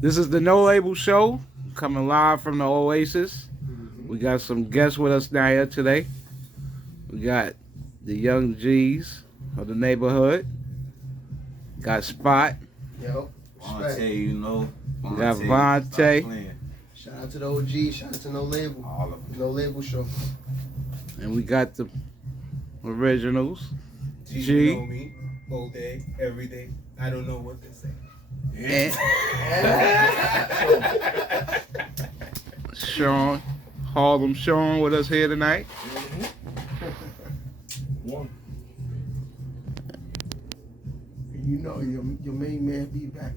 This is the No Label Show, coming live from the Oasis. We got some guests with us now here today. We got the Young G's of the neighborhood. Got Spot. Yo, Vontae, you know. We got Vontae. Vontae. shout out to the OG, shout out to No Label. All of them. No Label Show. And we got the originals. G, G. You know me, all day, every day. I don't know what to say. And Sean, Harlem Sean with us here tonight. You know your main man be back.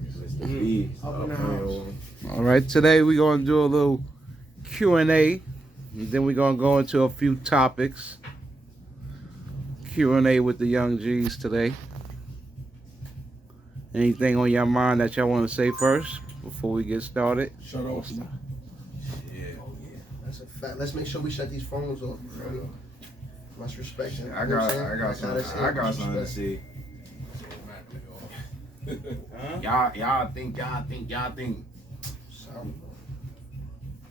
Up in the house. All right, today we're going to do a little Q&A, and then we're going to go into a few topics. Q&A with the Young G's today. Anything on your mind that y'all want to say first before we get started? Shut off. Yeah. Oh yeah, that's a fact. Let's make sure we shut these phones off. Bro. Much respect. You know I what got I'm saying? That's how they say it, much something to respect. say. Huh? Y'all think. Sorry.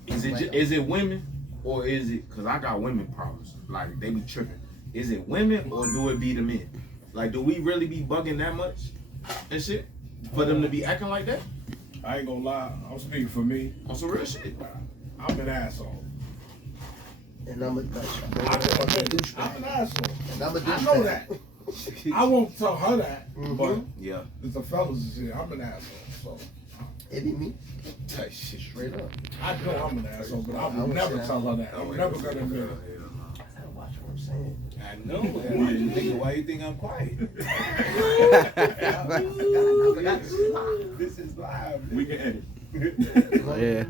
Is it women or is it? Cause I got women problems. Like they be tripping. Is it women or do it be the men? Like do we really be bugging that much and shit for them to be acting like that I ain't gonna lie, I'm speaking for me. on some real shit? I'm an asshole. And I'm a I'm douchebag. an asshole. And I'm a douchebag. I know that. I won't tell her that, but Yeah. it's the fellas is here. I'm an asshole. So It be me. Type shit. Straight up. I know I'm an asshole, but I I would would never say tell her that. I'm never gonna admit it. I gotta watch what I'm saying. I know. Nigga, why you think I'm quiet? This is live. We can edit. Yeah.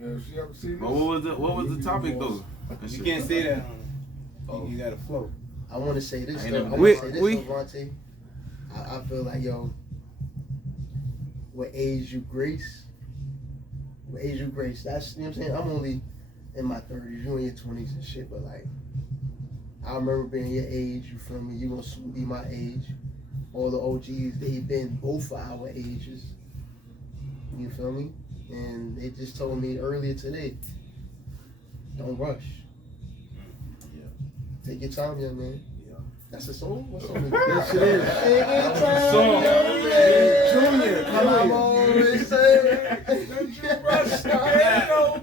Yeah. She ever seen this? But what was the topic though? You can't say that on it. You gotta flow. I want to say this I ain't though. never I done want that. to say this We- though, Vontae. I feel like what age you grace. What age you grace. That's, you know what I'm saying. I'm only in my 30s. You in your 20s and shit. But like, I remember being your age. You feel me? You gonna soon be my age. All the OGs, they've been both of our ages. You feel me? And they just told me earlier today, don't rush. Yeah. Take your time, young man. Yeah. That's a song? What song is it? Yes, it is. Take your time, Song. young man. Junior, Come on, always say.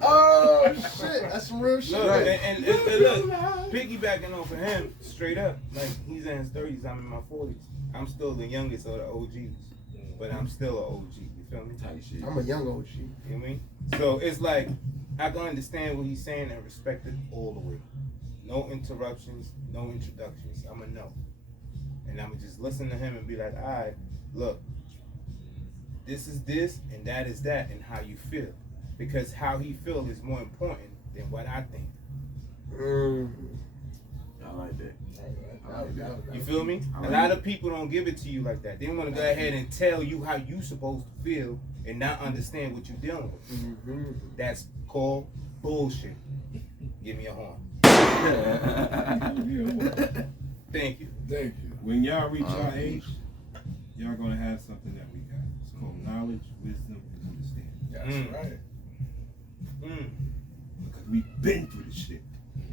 Oh shit, that's some real shit. Look, and look, piggybacking off of him, straight up, like he's in his 30s, I'm in my 40s. I'm still the youngest of the OGs, but I'm still an OG. You feel me? Type shit. I'm a young OG. You know what I mean? So it's like I can understand what he's saying and respect it all the way. No interruptions, no introductions. I'm a no, and I'm just listen to him and be like, all right, look, this is this and that is that, and how you feel, because how he feel is more important than what I think. I like that. You feel me? A lot of people don't give it to you like that. They want to go ahead and tell you how you supposed to feel and not understand what you're dealing with. That's called bullshit. Give me a horn. Thank you. Thank you. When y'all reach our age, y'all gonna have something that we got. It's called knowledge, wisdom, and understanding. Mm. Right. Mm. Because we've been through the shit.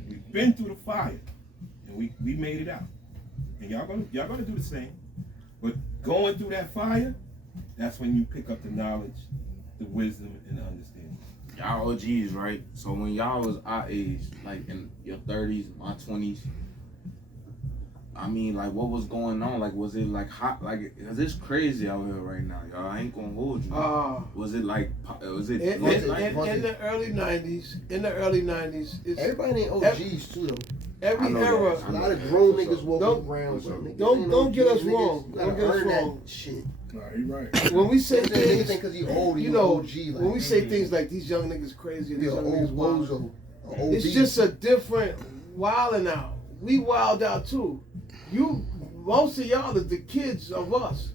We've been through the fire. And we made it out. And y'all gonna do the same. But going through that fire, that's when you pick up the knowledge, the wisdom, and the understanding. Y'all OGs, right? So when y'all was our age, like in your 30s, my 20s, I mean, like, what was going on? Like, was it like hot? Like, cause it's crazy out here right now, y'all. I ain't gonna hold you. Was it like? Was it? In lit like the early '90s, it's Everybody ain't OGs too though. every I know era. that. A lot of grown niggas walking Don't- around. but niggas don't- ain't don't get OGs. us wrong. Niggas gotta Don't get us earn that wrong. Shit. Nah, you right. When we say Niggas think things, because you old, you you know, OG. Like, when we say things like these young niggas crazy, you these a young niggas old wild, bozo, a old it's beast. just a different wilding out. We wild out too. Most of y'all are the kids of us.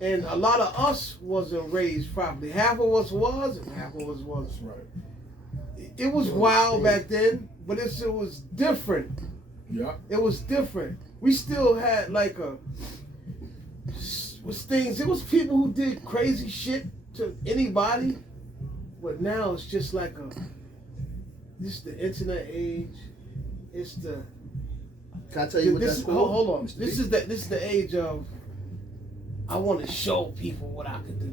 And a lot of us wasn't raised properly. Half of us was, and half of us That's wasn't. right. It was wild back then, but it was different. Yeah. It was different. We still had like was things. It was people who did crazy shit, to anybody, but now it's just like this is the internet age. It's the Can I tell you what this that's is, for? hold on. Mr. This B? is the age of I want to show people what I can do.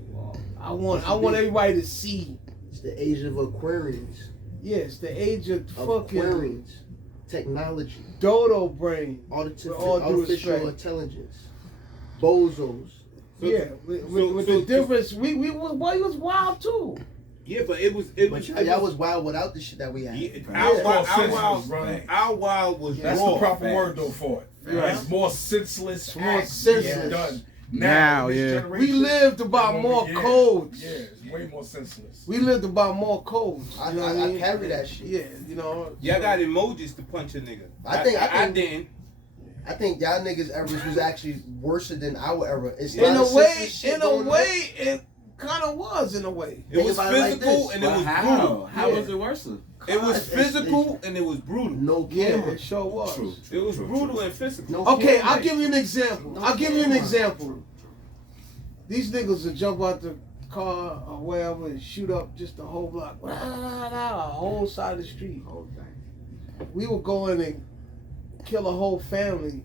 I want everybody to see. It's the age of Aquarians. Yes, the age of fucking Aquarians. Technology. dodo brain. Artificial, all due artificial respect. intelligence. Bozos. Yeah, with the difference, we was wild too. Yeah, but it was. But y'all was wild without the shit that we had. Yeah, Our our wild was That's raw. the proper word though for it. Right. It's more senseless. It's more acts senseless. being done Now, in this yeah. generation We lived about than more when we- codes. Yeah, it's way more senseless. We lived about more codes. I You know what I mean? carry that shit. Yeah, you know. Y'all got emojis to punch a nigga. I think- didn't. I think y'all niggas' eras was actually worse than our era. It's In lot a of way, senseless shit in a going on. way, it kind of was in a way. It was about it like physical this. and it was How? brutal. How Yeah. was it worse? It was It's- physical and it was brutal. No Yeah, camera. it sure was. True. It was brutal and physical. No Okay, camera. I'll give you an example. No I'll give you an camera. example. These niggas will jump out the car or wherever and shoot up just the whole block, a whole side of the street. We would go in and kill a whole family,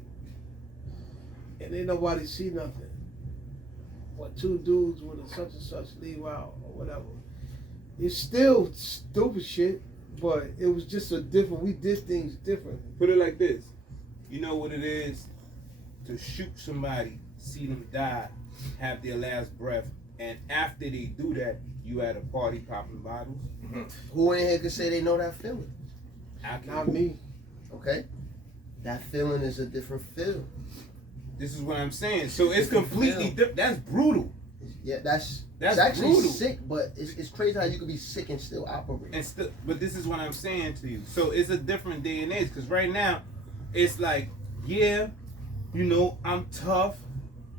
and ain't nobody see nothing. What, two dudes with a such and such leave out or whatever. It's still stupid shit, but it was just a different. We did things different. Put it like this. You know what it is to shoot somebody, see them die, have their last breath, and after they do that, you at a party popping bottles. Who in here could say they know that feeling? I can, Not me. Okay? That feeling is a different feel. This is what I'm saying. So it's completely different. That's brutal. Yeah, that's That's it's actually brutal. sick, but it's crazy how you could be sick and still operate. And still, but this is what I'm saying to you. So it's a different day and age. Because right now, it's like, yeah, you know, I'm tough,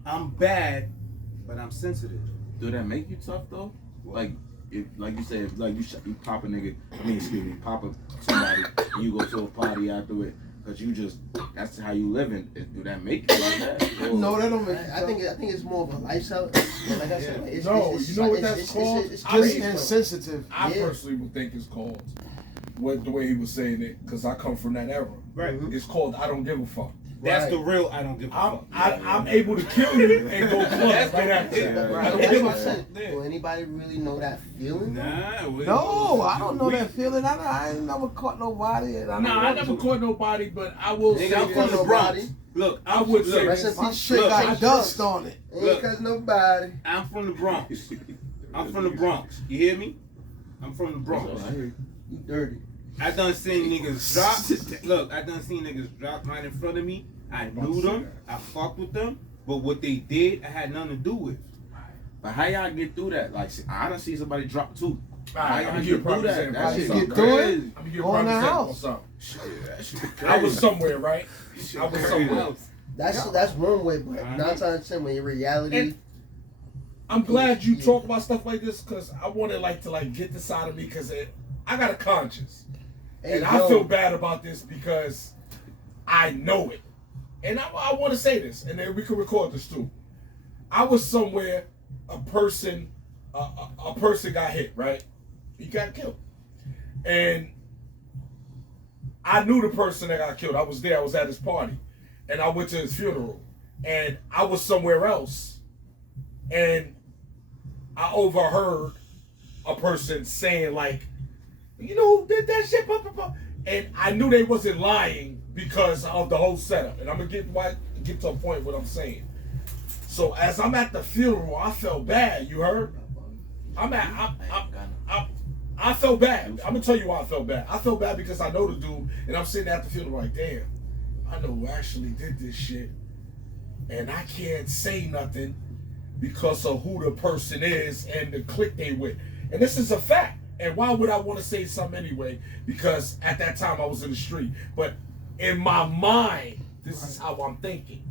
I'm bad, but I'm sensitive. Do that make you tough though? Like, if, like you said, if, like you pop a nigga, pop somebody, and you go to a party after it, cause you just, that's how you living. Do that make you like that? Or- No, that don't make I think it's more of a lifestyle. Yeah, like I said, it's, No, it's, you know what it's, that's it's, called? It's, I crazy, mean, though. insensitive. I Yeah. personally would think it's called what the way he was saying it, because I come from that era. Right. Mhm. It's called I don't give a fuck. That's Right. the real I don't give a fuck. I'm able to kill you and go club right after. Yeah, that. right. I don't That's give what a I'm fuck. saying. Will anybody really know that feeling? Nah, No, I don't know that feeling. I ain't never caught nobody. And I Nah, I never caught nobody, but I will say Nigga, I'm from this. the Bronx. Look, I would say Rest in this. My peace. shit Look, got I dust on it. Ain't Look. cause nobody. I'm from the Bronx. I'm from the Bronx. You hear me? I'm from the Bronx. You dirty. I done seen niggas drop. Look, I done seen niggas drop right in front of me. I knew them. I fucked with them. But what they did, I had nothing to do with. But how y'all get through that? Like, I done see somebody drop too. How Alright, y'all I'm gonna get give a through prime that? example. That How you shit get crazy. through it? I'm gonna give you a Go in prime the example house. on something. Shit, that shit crazy. I was somewhere, right? I was somewhere. That's one way, but 9 times out of 10 when in reality. And I'm glad you talk about stuff like this because I wanted to get this out of me because I got a conscience. Hey, And I yo, feel bad about this because I know it. And I want to say this, and then we can record this too. I was somewhere, a person got hit, right? He got killed. And I knew the person that got killed. I was there. I was at his party. And I went to his funeral. And I was somewhere else. And I overheard a person saying you know, did that shit, blah, blah, blah. And I knew they wasn't lying because of the whole setup. And I'm gonna get to a point what I'm saying. So as I'm at the funeral, I felt bad. You heard? I felt bad. I'm gonna tell you why I felt bad. I felt bad because I know the dude, and I'm sitting at the funeral like, damn, I know who actually did this shit, and I can't say nothing because of who the person is and the clique they with. And this is a fact. And why would I want to say something anyway? Because at that time I was in the street. But in my mind, this is how I'm thinking.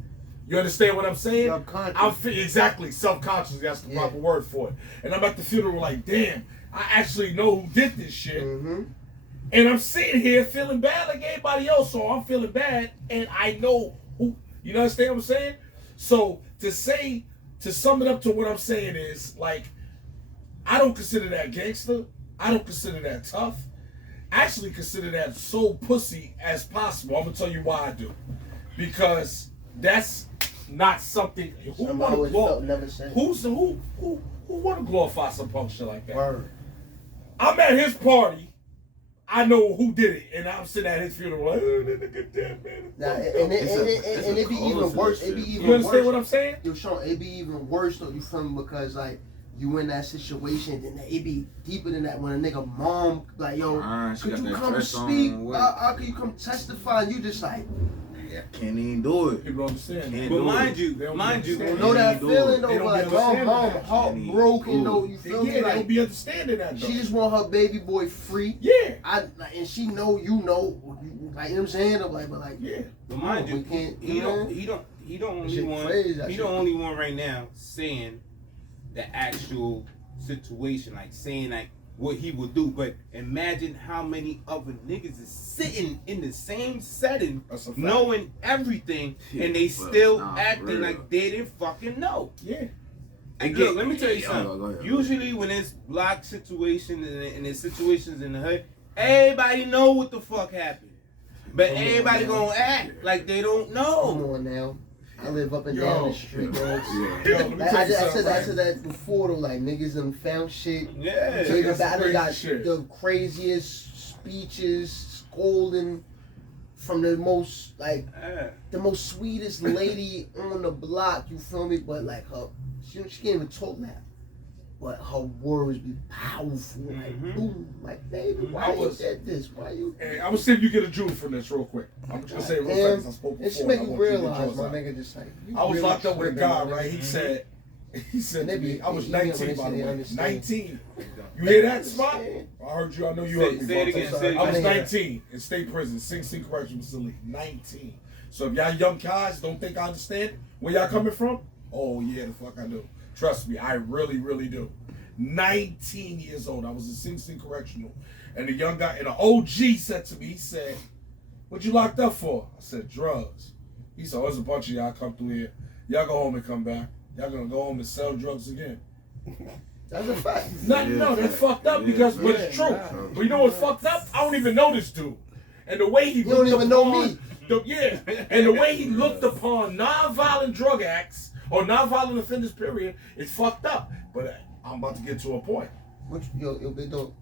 You understand what I'm saying? Subconscious. Exactly, self-conscious. That's the Yeah. proper word for it. And I'm at the funeral like, damn, I actually know who did this shit. Mm-hmm. And I'm sitting here feeling bad like everybody else, so I'm feeling bad, and I know who. You understand what I'm saying? So to sum it up to what I'm saying is I don't consider that gangster. I don't consider that tough. I actually consider that so pussy as possible. I'm gonna tell you why I do. Because that's not something. Who Something I want to always felt never said. who want to glorify some punk shit like that? Word. I'm at his party. I know who did it, and I'm sitting at his funeral like, oh, that nigga dead, man. Nah, and it be even worse. It be even You understand worse. what I'm saying? Yo, Sean, it be even worse though. You feel me? Because like you in that situation, then it be deeper than that. When a nigga mom like, yo, She could got you that come dress speak? on, what? Could you come testify? And you just like, Yeah, can't even do it. People don't understand. Can't But do mind it. you, They don't mind you, understand. know that do feeling it. though. They don't But like be my understanding mom that. heartbroken though. You feel Yeah, me? they don't Like be understanding that though. she just want her baby boy free. Yeah. And she know you know, like you know what I'm saying. I'm like, but like, Yeah. but mind we you, can't. he the only Shit one. crazy, that He shit. the only one right now saying the actual situation, like saying like what he would do. But imagine how many other niggas is sitting in the same setting, That's a fact. knowing everything, and they Well, still nah, acting real. like they didn't fucking know. Yeah. And look, let me tell you Go something. ahead. Usually when it's block situations and there's situations in the hood, everybody know what the fuck happened. But Come on, everybody man. gonna act like they don't Come know. on now. I live up and Yo. down the street, bro. Yeah. Yo, let me Like, tell I you something, said that before though. Like niggas done found shit. Yeah. So you That's got, I done got crazy shit. the craziest speeches, scolding from the most like Yeah. the most sweetest lady on the block. You feel me? But like her, she can't even talk now. But her words be powerful, like Mhm. boom, like baby, why I you was- did this? Why you? Hey, I'm gonna see if you get a jewel from this real quick. I'm just gonna say it real Damn, fast. I spoke it should before. make and I you want to get realize, yours my out. nigga, just like you I was really locked up with a tripping, guy, my right? nigga. He said And to they me, be- I was even when 19 they by say the they way. understand. 19. You hear that, Spot? Understand. I heard you. I know you Say- heard me. say it bro. again, say it I was again. 19 in state prison, Sing Sing Correctional Facility. 19. So if y'all young guys don't think I understand where y'all coming from, oh yeah, the fuck I do. Trust me, I really, really do. 19 years old. I was in Sing Sing Correctional. And the young guy, and an OG said to me, he said, what you locked up for? I said, drugs. He said, oh, there's a bunch of y'all come through here. Y'all go home and come back. Y'all gonna go home and sell drugs again. That's a fact. No, that's fucked up Yeah, because, but yeah, it's true. nah. But you know what's fucked up? I don't even know this dude. And the way he You don't looked even know upon, me. yeah, and the way he looked upon non-violent drug acts or non-violent offenders, period, is fucked up. But I'm about to get to a point. What yo, big dog.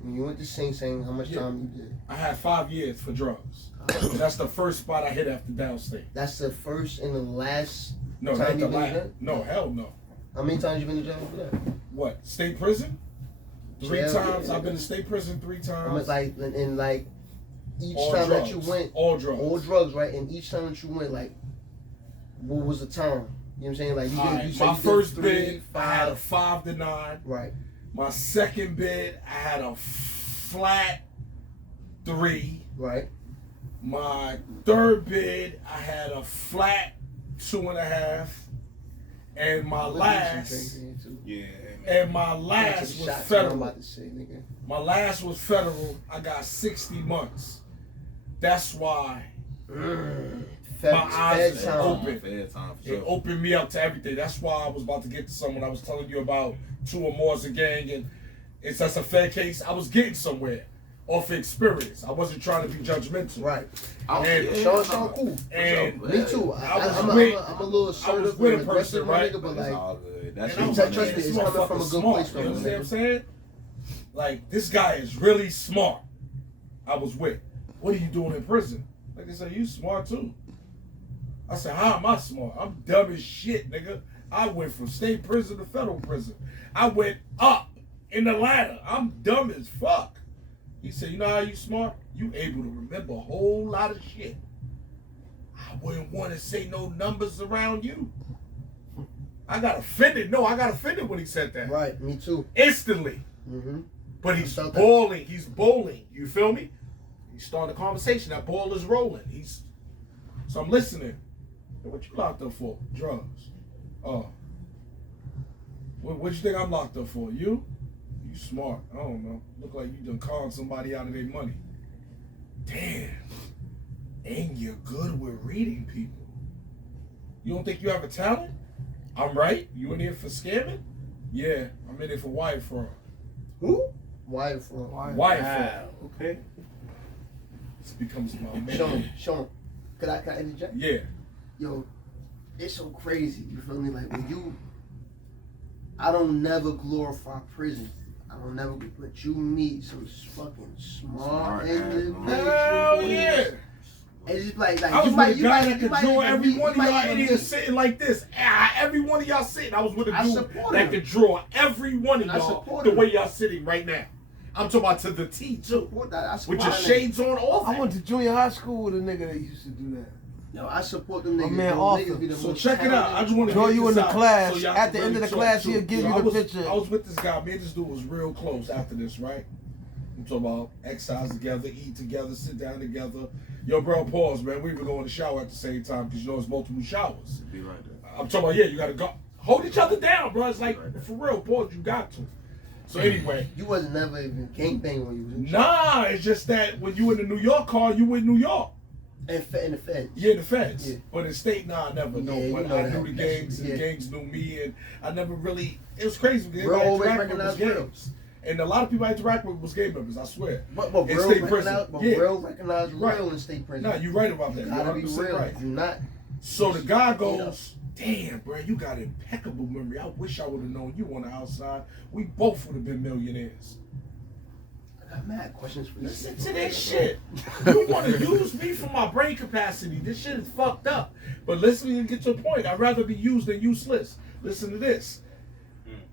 When you went to Sing Sing, how much Yeah. time you did? I had 5 years for drugs. And that's the first spot I hit after downstate. That's the first and the last. No, Time that ain't you the been last. there? No, hell no. How many times you been in jail for that? What? State prison? 3 Jail, times. yeah. I've been to state prison 3 How much times. like and like each All time drugs. that you went, All drugs. all drugs, right? And each time that you went, like, what was the time? You know what I'm saying? Like you All did. right, You said my you did first 3, bid, I had a 5. 5 to 9. Right. My second bid, I had a flat 3. Right. My third bid, I had a flat 2.5. And my last, Yeah, man. and my last was I'm federal. about to say, nigga. My last was federal. I got 60 months. That's why Fed, My eyes fed is time. open. Fair time for it sure. opened me up to everything. That's why I was about to get to someone I was telling you about 2 or more as a gang, and it's that's a fair case. I was getting somewhere off experience. I wasn't trying to be judgmental. Right. Oh, And yeah, Sean cool. And For Me sure. too. I was I'm with- a little assertive with a and aggressive, person, my right? nigga, but It's like, all good. That's And I you, was Trust my me, like, nigga. it's this coming from a motherfucker's good smart. place from You him, understand what I'm nigga. saying? Like, this guy is really smart. I was with. What are you doing in prison? Like they said, you smart too. I said, how am I smart? I'm dumb as shit, nigga. I went from state prison to federal prison. I went up in the ladder. I'm dumb as fuck. He said, you know how you smart? You able to remember a whole lot of shit. I wouldn't want to say no numbers around you. I got offended. No, I got offended when he said that. right, me too. Instantly. Mm-hmm. But he's I felt that. bowling. He's bowling. You feel me? He's starting a conversation. That ball is rolling. So I'm listening. Hey, what you locked up for? Drugs. Oh. What you think I'm locked up for? You smart. I don't know. Look like you done conned somebody out of their money. Damn. And you're good with reading people. You don't think you have a talent? I'm right. You in here for scamming? Yeah, I'm in it for wire fraud. Who? Wire fraud. Wire fraud. Okay. This becomes my main. Show him. Can I interject? Yeah. Yo, it's so crazy. You feel me? Like when you, I don't never glorify prison. I don't never, but you meet some fucking smart individuals. Hell yeah. And it's like I was with a guy that could draw every one of y'all idiots idiots sitting like this. Every one of y'all sitting. I was with a I dude support that him. could draw every one of I y'all support the him. way y'all sitting right now. I'm talking about to the T too. With your shades on, all I that. went to junior high school with a nigga that used to do that. Yo, I support them My niggas. man Them Arthur. niggas be the So most check it out. I just want to Draw get you this in the out class. so y'all At the can end of really the talk, class, too. he'll give So you I the was, picture. I was with this guy. Me and this dude was real close after this, right? I'm talking about exercise together, eat together, sit down together. Yo, bro, pause, man. We even go in the shower at the same time because you know it's multiple showers. Be like that. I'm talking about, yeah, you got to go. Hold each other down, bro. It's like, for real, pause, you got to. So anyway. You wasn't never even gangbang when you was in Nah, it's just that when you in the New York car, you in New York. in the feds. Yeah, the feds. Yeah. But in state, nah, I never know. Yeah, you But know I that. knew the gangs, and Yeah. the gangs knew me, and I never really. It was crazy because Bro everybody I always interacted with was recognized real. gangs, and a lot of people I interact with was gang members. I swear. But In real state recognize, prison. but Yeah. real recognize Right. real in state prison. Nah, you right about that. You You're gotta be 100% real. right. If you're not, So the guy goes, "Damn, bro, you got impeccable memory. I wish I would have known you on the outside. We both would have been millionaires." I got mad questions for you. Listen to this shit. You want to use me for my brain capacity. This shit is fucked up. But listen and get to the point. I'd rather be used than useless. Listen to this.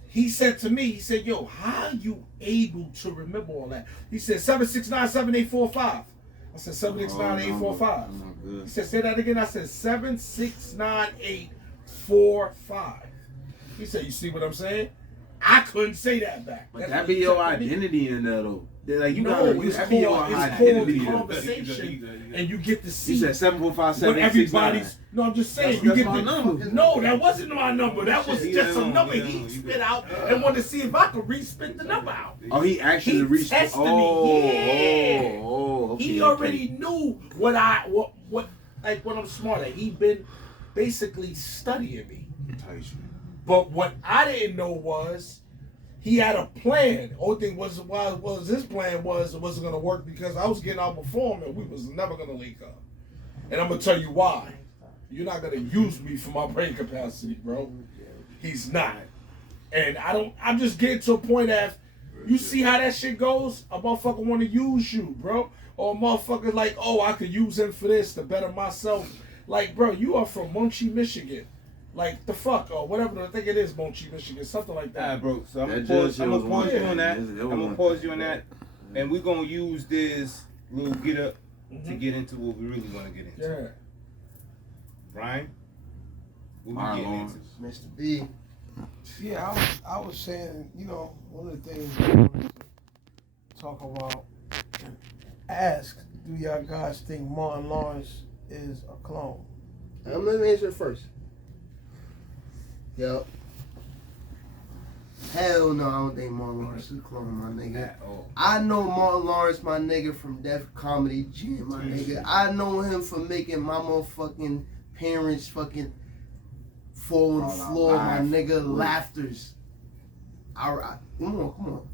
He said to me, he said, yo, how are you able to remember all that? He said, 769-7845. I said, 769-845. He said, say that again. I said, 769-845. He said, you see what I'm saying? I couldn't say that back. But That's that what be he your said to me. identity in there though. Like you No, gotta, it's that be your called identity. in there. conversation, and you get to see He said 745 what everybody's. No, I'm just saying. You That's get my the number. No, that wasn't my number. That was Shit, just yeah, some number yeah, he you spit good. out and wanted to see if I could re-spit the number out. Oh, he actually He reached. tested me, yeah. Okay, He already knew what like what I'm smart at. He'd been basically studying me. But what I didn't know was he had a plan. Only thing was his plan was it wasn't gonna work because I was getting out before him and we was never gonna link up. And I'm gonna tell you why. You're not gonna use me for my brain capacity, bro. He's not. And I'm just getting to a point that you see how that shit goes? A motherfucker wanna use you, bro. Or a motherfucker like, oh, I could use him for this to better myself. Like, bro, you are from Muncie, Michigan. Like the fuck or whatever I think it is, Muncie, Michigan, something like that. Alright, bro. So I'm That gonna judge pause. shit I'm was gonna pause one. you on that. It I'm was gonna one. pause you on that, and we're gonna use this little get up to Mhm. get into what we really want to get into. Yeah. Brian, what we Alright, getting Lawrence. into? Mr. B. Yeah, I was saying, you know, one of the things I wanted to talk about and ask, do y'all guys think Martin Lawrence is a clone? I'm gonna answer it first. Yo. Hell no, I don't think Martin Lawrence is a clone, my nigga. At all. I know Martin Lawrence, my nigga, from Def Comedy Jam, my nigga. I know him for making my motherfucking parents fucking fall on the floor, my nigga, laughters. Come on.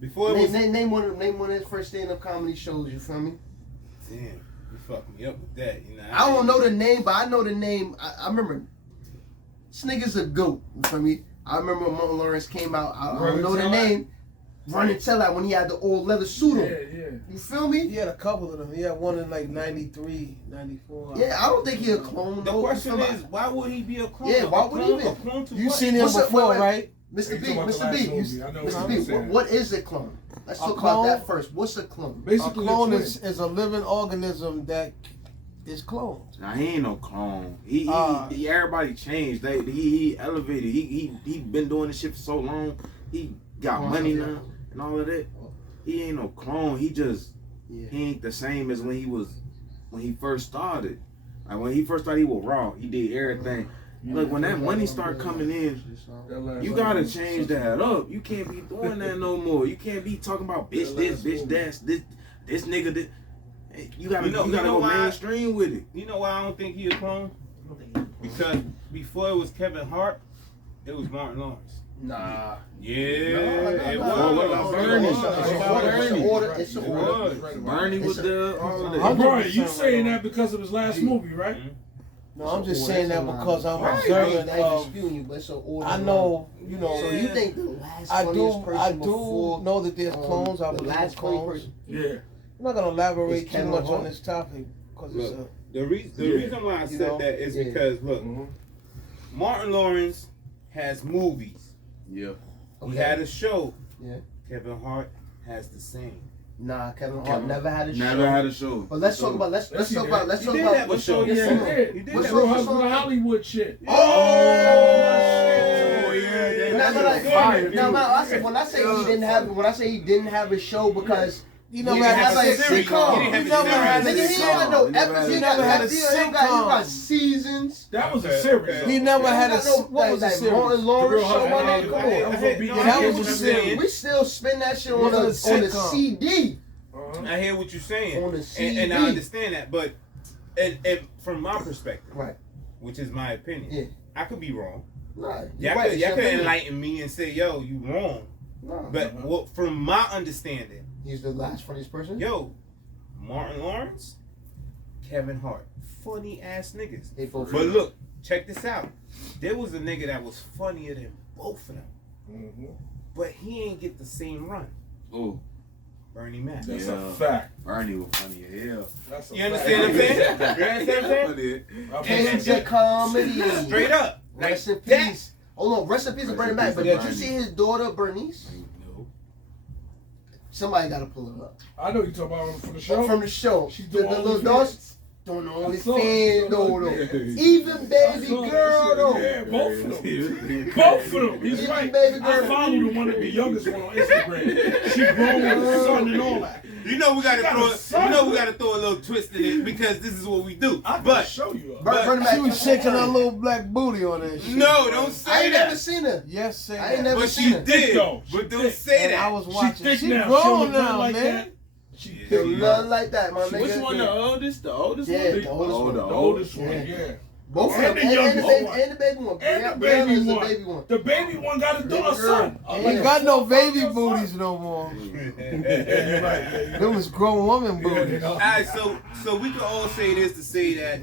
Before it was Name one of his first stand-up comedy shows, you feel me? damn, you fucked me up with that. You know, I don't know the name, but I know the name. I remember. This nigga's a goat. You feel me? I remember when Martin Lawrence came out. I don't know the name. Run and Tell Out when he had the old leather suit on. Yeah. You feel me? He had a couple of them. He had one in like 93, 94. Yeah, I don't think he a clone. The though. question You feel is, me? why would he be a clone? Yeah, why would he be? A clone to You what? seen him What's up, before, wait. right? Mr. You B, talking about the Mr. last B, movie. I know what Mr. you're B, saying. what is a clone? Let's A talk clone? about that first. What's a clone? A Basically, clone a twin. is a living organism that is cloned. Nah, he ain't no clone. He everybody changed. He elevated. He been doing this shit for so long. He got money now and all of that. He ain't no clone. He just he ain't the same as when he first started. Like when he first started, he was raw. He did everything. Like when that money start coming in, you gotta change that up. You can't be doing that no more. You can't be talking about bitch this, bitch that, this nigga this. You gotta go why? mainstream with it. You know why I don't think he a clone? Because before it was Kevin Hart, it was Martin Lawrence. Nah. Yeah, No, it no, was. no. What about Bernie? It's an order. It's an order. Bernie was the all of I'm that. Brian, you saying that because of his last movie, right? No, I'm just saying that because I'm Right. observant I ain't of. disputing you, but it's an order. I know, you know. So you think the last I funniest do. person I do before know that there's clones. I the believe in last funny clones. person? Yeah. I'm not gonna elaborate Is too Kevin much Hart? on this topic because it's a. The reason why I You said know? that is Yeah. because look, Martin Lawrence has movies. Yeah. He had a show. Yeah. Kevin Hart has the same. Nah, Kevin Hart never had a show. Never had a show. But let's talk about let's Yes, he talk did. about let's He talk did about have a show. Yeah, Yes, he he did. He did What's have Real a Husband show. of Hollywood shit? Oh, yeah, Now, but like, fire, now, dude. when I say he didn't have a show because You he never didn't had have a like sitcom. sitcom. He didn't You never had a Nigga, he ain't got no He never episodes. had He a got sitcom. he got seasons. That was a Okay, series. okay. He never had a. He got no, What was the like series? Martin Lawrence Real show, my Husband nigga. of Come Hollywood. on. That was on BET. that was what a you're series. saying. We still spin that shit It on was a a sitcom. CD. I hear what you're saying, On the and CD. I understand that, but and from my perspective, Right. which is my opinion, Yeah. I could be wrong. Nah, Y'all right, could, it's your opinion. enlighten me and say, "Yo, you wrong." Nah. But what, from my understanding, He's the last funniest person. yo, Martin Lawrence, Kevin Hart, funny ass niggas. They both. But look, check this out. There was a nigga that was funnier than both of them, Mm-hmm. but he ain't get the same run. Oh, Bernie Mac. That's Yeah. a fact. Bernie was funny as hell. That's a You understand what I'm saying? You understand what I'm saying? Kings of comedy. Straight up. Like Rest in that. peace. Hold on, rest in peace to Rest Bernie in Mac. peace But to did you Bernie. see his daughter Bernice? No. Somebody got to pull her up. I know you talking about from the show. From the show. She's The doing little OnlyFans. dogs doing the only saw it. fan though. Yeah. Even I baby saw that girl shit. though. Yeah, both of them. Both of them. He's Even right. baby girl. I follow the one of the youngest one on Instagram. She grown with her son and all that. You know we gotta She got throw. a son. You know we gotta throw a little twist in it because this is what we do. I can But show you. Bernie Mac. She was shaking her little black booty on that shit. no, don't say I ain't that. never seen her. Yes, say I ain't that. never But seen she her. did. though. She But don't thick. say And I that. was She watching. thick She now. She grown don't look now, like man. that. She Yeah. thick. Nothing like that, my nigga. Which one? The oldest? The oldest Yeah, one? the oldest one. The oldest one, Yeah. yeah. Both of And them. the And youngest the baby, one. and the baby one. And the Brianna baby is the one. baby one. The baby one got a Baby daughter, girl. son. Yeah. Ain't got no baby Son. booties no more. Yeah, you're right. Them was grown woman booties. All right, so we can all say this to say that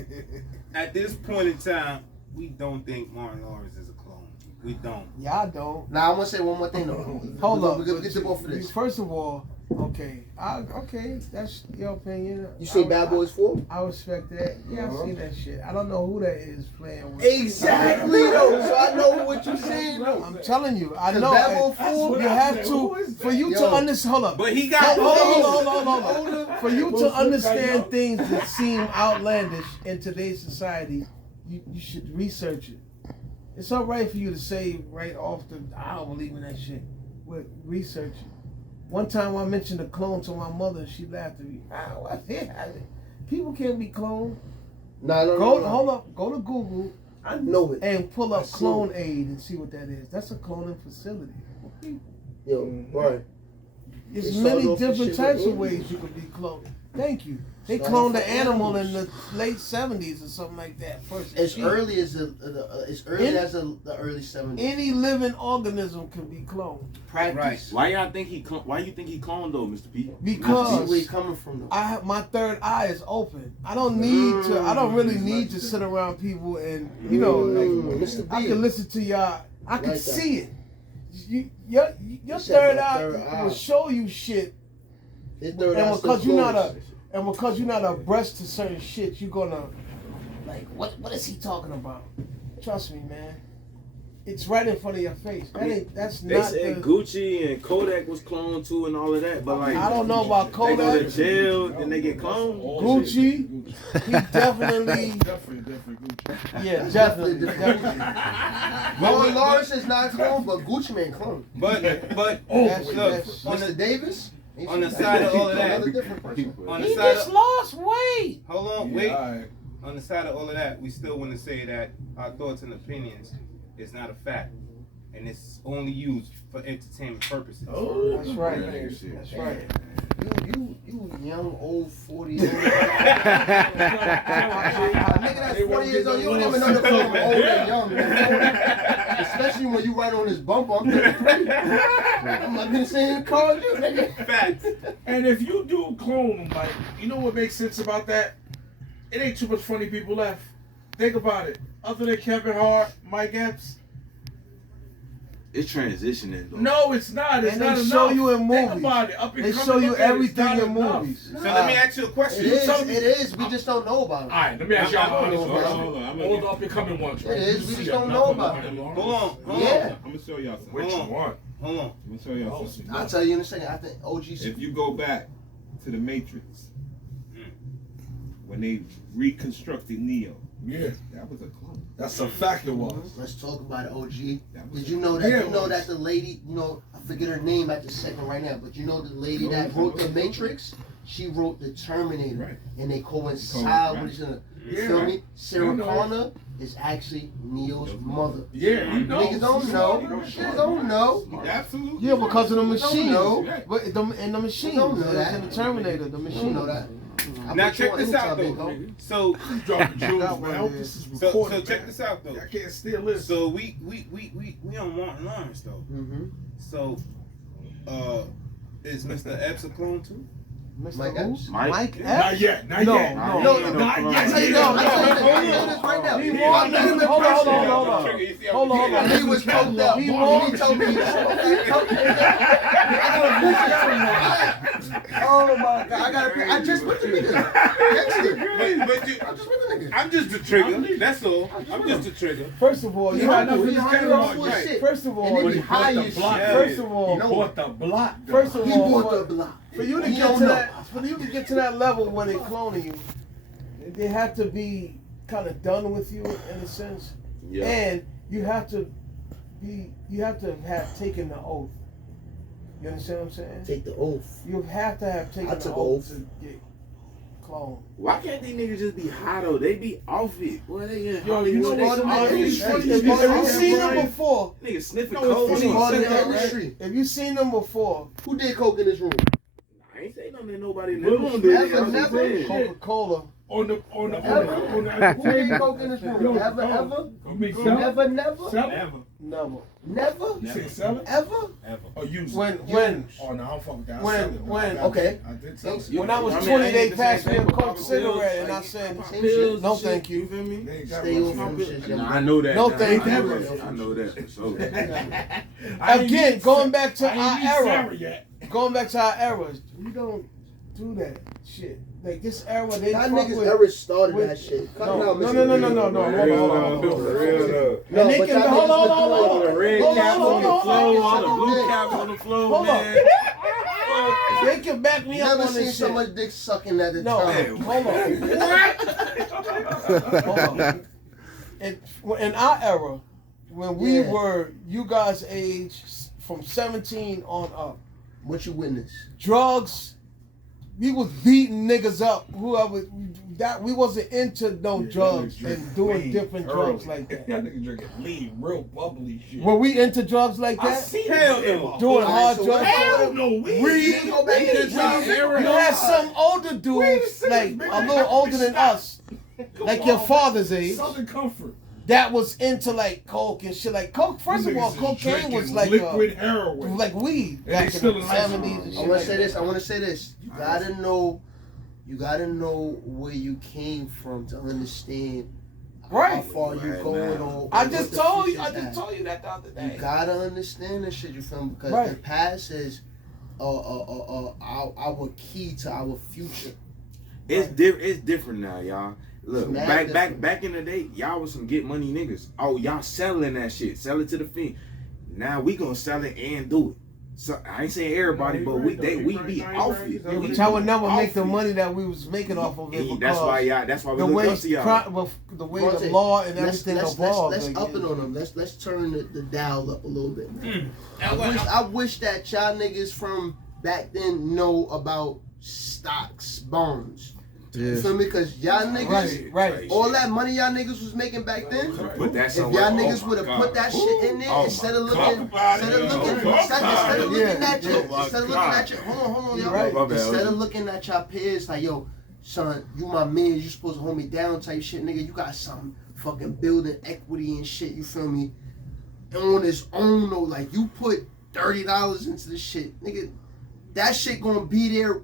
at this point in time, we don't think Martin Lawrence is a clone. We don't. Y'all don't. Now I want to say one more thing though. Hold up. We're gonna get to both of this. First of all, okay, okay, that's your opinion. You seen Bad Boys 4? I respect that. Yeah, I've seen that shit. I don't know who that is playing with. Exactly though. So I know what you're saying though. I'm telling you, I 'Cause know. Bad Boys That's 4. what You I have said. to, Who is for you to Yo. understand. Hold up. But he got Hold on. For you to Most understand of things that seem outlandish in today's society, you should research it. It's all right for you to say right off the, I don't believe in that shit. But research it. One time I mentioned a clone to my mother, and she laughed at me. People can't be cloned. No. Hold up. Go to Google I know it. and pull I up see Clone it. Aid and see what that is. That's a cloning facility. Yo, right. There's They many started off this different shit types with of ways animals. you could be cloned. Thank you. They Started cloned off the with animal in animals. the late 70s or something like that. First, As sheep. early as the the early 70s. Any living organism can be cloned. Practice. Why y'all think he? Why you think he cloned though, Mr. P? I see Because where you coming from though. I have my third eye is open. I don't need to. I don't really need to sit around people and like Mr. B. I can listen to y'all. I can Like that. see it. Your You said third my eye third eye. will show you shit. His third And eye because still you're not closed. and because you're not abreast to certain shit, you're gonna like, what is he talking about? Trust me, man. It's right in front of your face. That's They not said the. Gucci and Kodak was cloned too and all of that, but like I don't know about they go to Kodak. jail, then they get cloned. Gucci, he definitely, Definitely Gucci. yeah, definitely. Martin Lawrence is not cloned, but Gucci Man cloned. But That's- look, that's- on the Mr. Davis? on the side of all of that- Another different person. on the He side just of, lost weight. hold on, Yeah, wait. all right. On the side of all of that, we still want to say that our thoughts and opinions is not a fact, and it's only used for entertainment purposes. Oh, That's right. Yeah, That's right. You young old 40-year-old. Nigga that's 40 years old, you don't even know the difference between old and young. Man. especially when you right on this bumper. I'm not gonna say in the car, you nigga. Facts. And if you do clone them, like, you know what makes sense about that? It ain't too much funny people left. Think about it. Other than Kevin Hart, Mike Epps. It's transitioning though. No, it's not. It's And not they enough. show you in Think movies. about it. Up and They coming, show you look at it. It's everything not in enough. movies. So let me ask you a It question. is. We just don't know about All it. right, let me ask y'all I this don't know, question. bro. All the up and coming ones, right? It is. You We see just don't enough know of about them. it. Hold on. Yeah. I'm gonna show y'all something. Which Hold on. one? Hold on. I'm gonna show y'all Oh, something. I'll tell you in a second. I think OG. If you go back to the Matrix, Mm. when they reconstructed Neo, Yeah, that was a clone. that's a fact. It was. Let's talk about it, OG. That was Did you know that? Yeah, You know it that the lady, I forget her name at the second right now, but you know the lady that wrote the Matrix. She wrote the Terminator, Right. and they coincide Right. with each other. You Yeah. feel me? Sarah You know it. Connor is actually Neo's mother. Yeah, you know. Niggas don't know. Niggas don't know. Absolutely. Yeah, because of the Don't machine. know. But the machine. Don't know that. In the Terminator, the You machine. don't know that. I Now put you check on this anytime, out big though. homie. So Dropping jewels, That man. I one hope is- this is so recorded. check man. this out though. I can't steal this. So we on Martin Lawrence though. Mm-hmm. So is Mr. Epps a clone too? Mr. Mike Who? Epps? Mike Not Epps? yet. Not No, yet. no, No, Not no, yet. I tell you no, no, no, I tell you this right now. He I'm won. not even Hold on, pressing hold him. on, hold on. Hold on, hold on. He was coked up. He He won. told me. Oh my god! I just put the nigga. But you, I just put the nigga. I'm just the trigger. That's all. I'm just the trigger. First of all, He you have humble. to. He Right. humble as shit. First of And all, then When he he bought high the as block, shit. first of all, He bought the block. first of He all, bought the block. for you to He get don't to know. that, for you to get to that level when they cloning you, they have to be kind of done with you in a sense, Yeah. and you have to have taken the oath. You understand what I'm saying? Take the oath. You have to have taken I the took oath oath. to get cloned. Why can't these niggas just be high though? They be off it. Well, they in Yo, you know Hollywood. They what? all It's these funny. streets. If you Brian. seen them before, Niggas sniffing No, it's coke. It's funny. part of Said the that, right? industry. if you seen them before, Who did coke in this room? I ain't say nothing to nobody in the Never, room. Did never, never. Coca-Cola. On the Who did coke in this room? Ever? Never, never, Never. Never. never, You say sell it? ever. Or use it? When Oh no, I don't fuck with that. I when- sell it. when- Okay. I did sell it. when I was I mean, 20, I they ain't the passed same me a thing with coke popping cigarette, pills, and I like, said, Same pills no, and shit, thank you. You feel me? They ain't got Stay much away from pump. shit, Nah, young I know that. No, now. thank I you. know that. I know that for sure. I ain't Again, used going it. back to I ain't our used era. Sarah yet. Going back to our era, we don't do that shit. Like this era, they Y'all fuck niggas with. ever started with- that shit. Cut No, it out, no, Mr. no, no, Lee. no, no, no. For Hold real on, though, hold on. for real though. No, And they but can- y'all hold niggas on, been hold doing on, it. The red Hold on, caps hold on the on, floor, hold all on, the hold blue on. caps on the floor, Hold on. man. They can back me up Never on seen this so shit. much dick sucking at the No, time. hold on. Hold on. In our era, when we Yeah. were you guys' age, from 17 on up, What you witness? drugs, we was beating niggas up. Whoever that we wasn't into no drugs and doing different drugs like that. Y'all niggas drinking lean, real bubbly shit. Were we into drugs like I that? see Hell that. no. Doing Alright, hard so drugs? what- Hell no, We go back to the time era. You had some older dudes, like a little older than us, like your father's age, Southern Comfort. that was into like coke and shit. Like coke, first of all, Niggas is cocaine was drinking like liquid heroin. like weed And back they in still the in high school. 70s and I shit. want Like to say that. this. I want to say this. You gotta know where you came from to understand how Right. far you Right going now. on. I what just the told you. future's I just at. told you that the other You day. gotta understand this shit. You feel me? Because Right. the past is our key to our future. It's different now, y'all. Look, Mad back different. back in the day, y'all was some get money niggas. Oh, y'all selling that shit, sell it to the fiend. Now we gonna sell it and do it. So I ain't saying everybody, but we be off it. Yeah, We but y'all would never off make the it. money that we was making off of it And because that's why we the look way up to y'all. the way Vontae, the law and let's everything evolved. let's like, up it on them. Let's turn the dial up a little bit. I wish that y'all niggas from back then know about stocks, bonds. You feel me? Because y'all niggas, Right. all that money y'all niggas was making back then. Put that If somewhere. y'all Oh niggas my would have God. put that shit in there Oh instead my of God. looking, instead of looking at Yeah. your, Oh my instead of looking God. at your, hold on, y'all. Right. My bad, Instead OG. of looking at your peers like, yo, son, you my man, you supposed to hold me down type shit, nigga. You got something fucking building equity and shit. You feel me? on its own though. Like you put $30 into this shit, nigga. That shit gonna be there.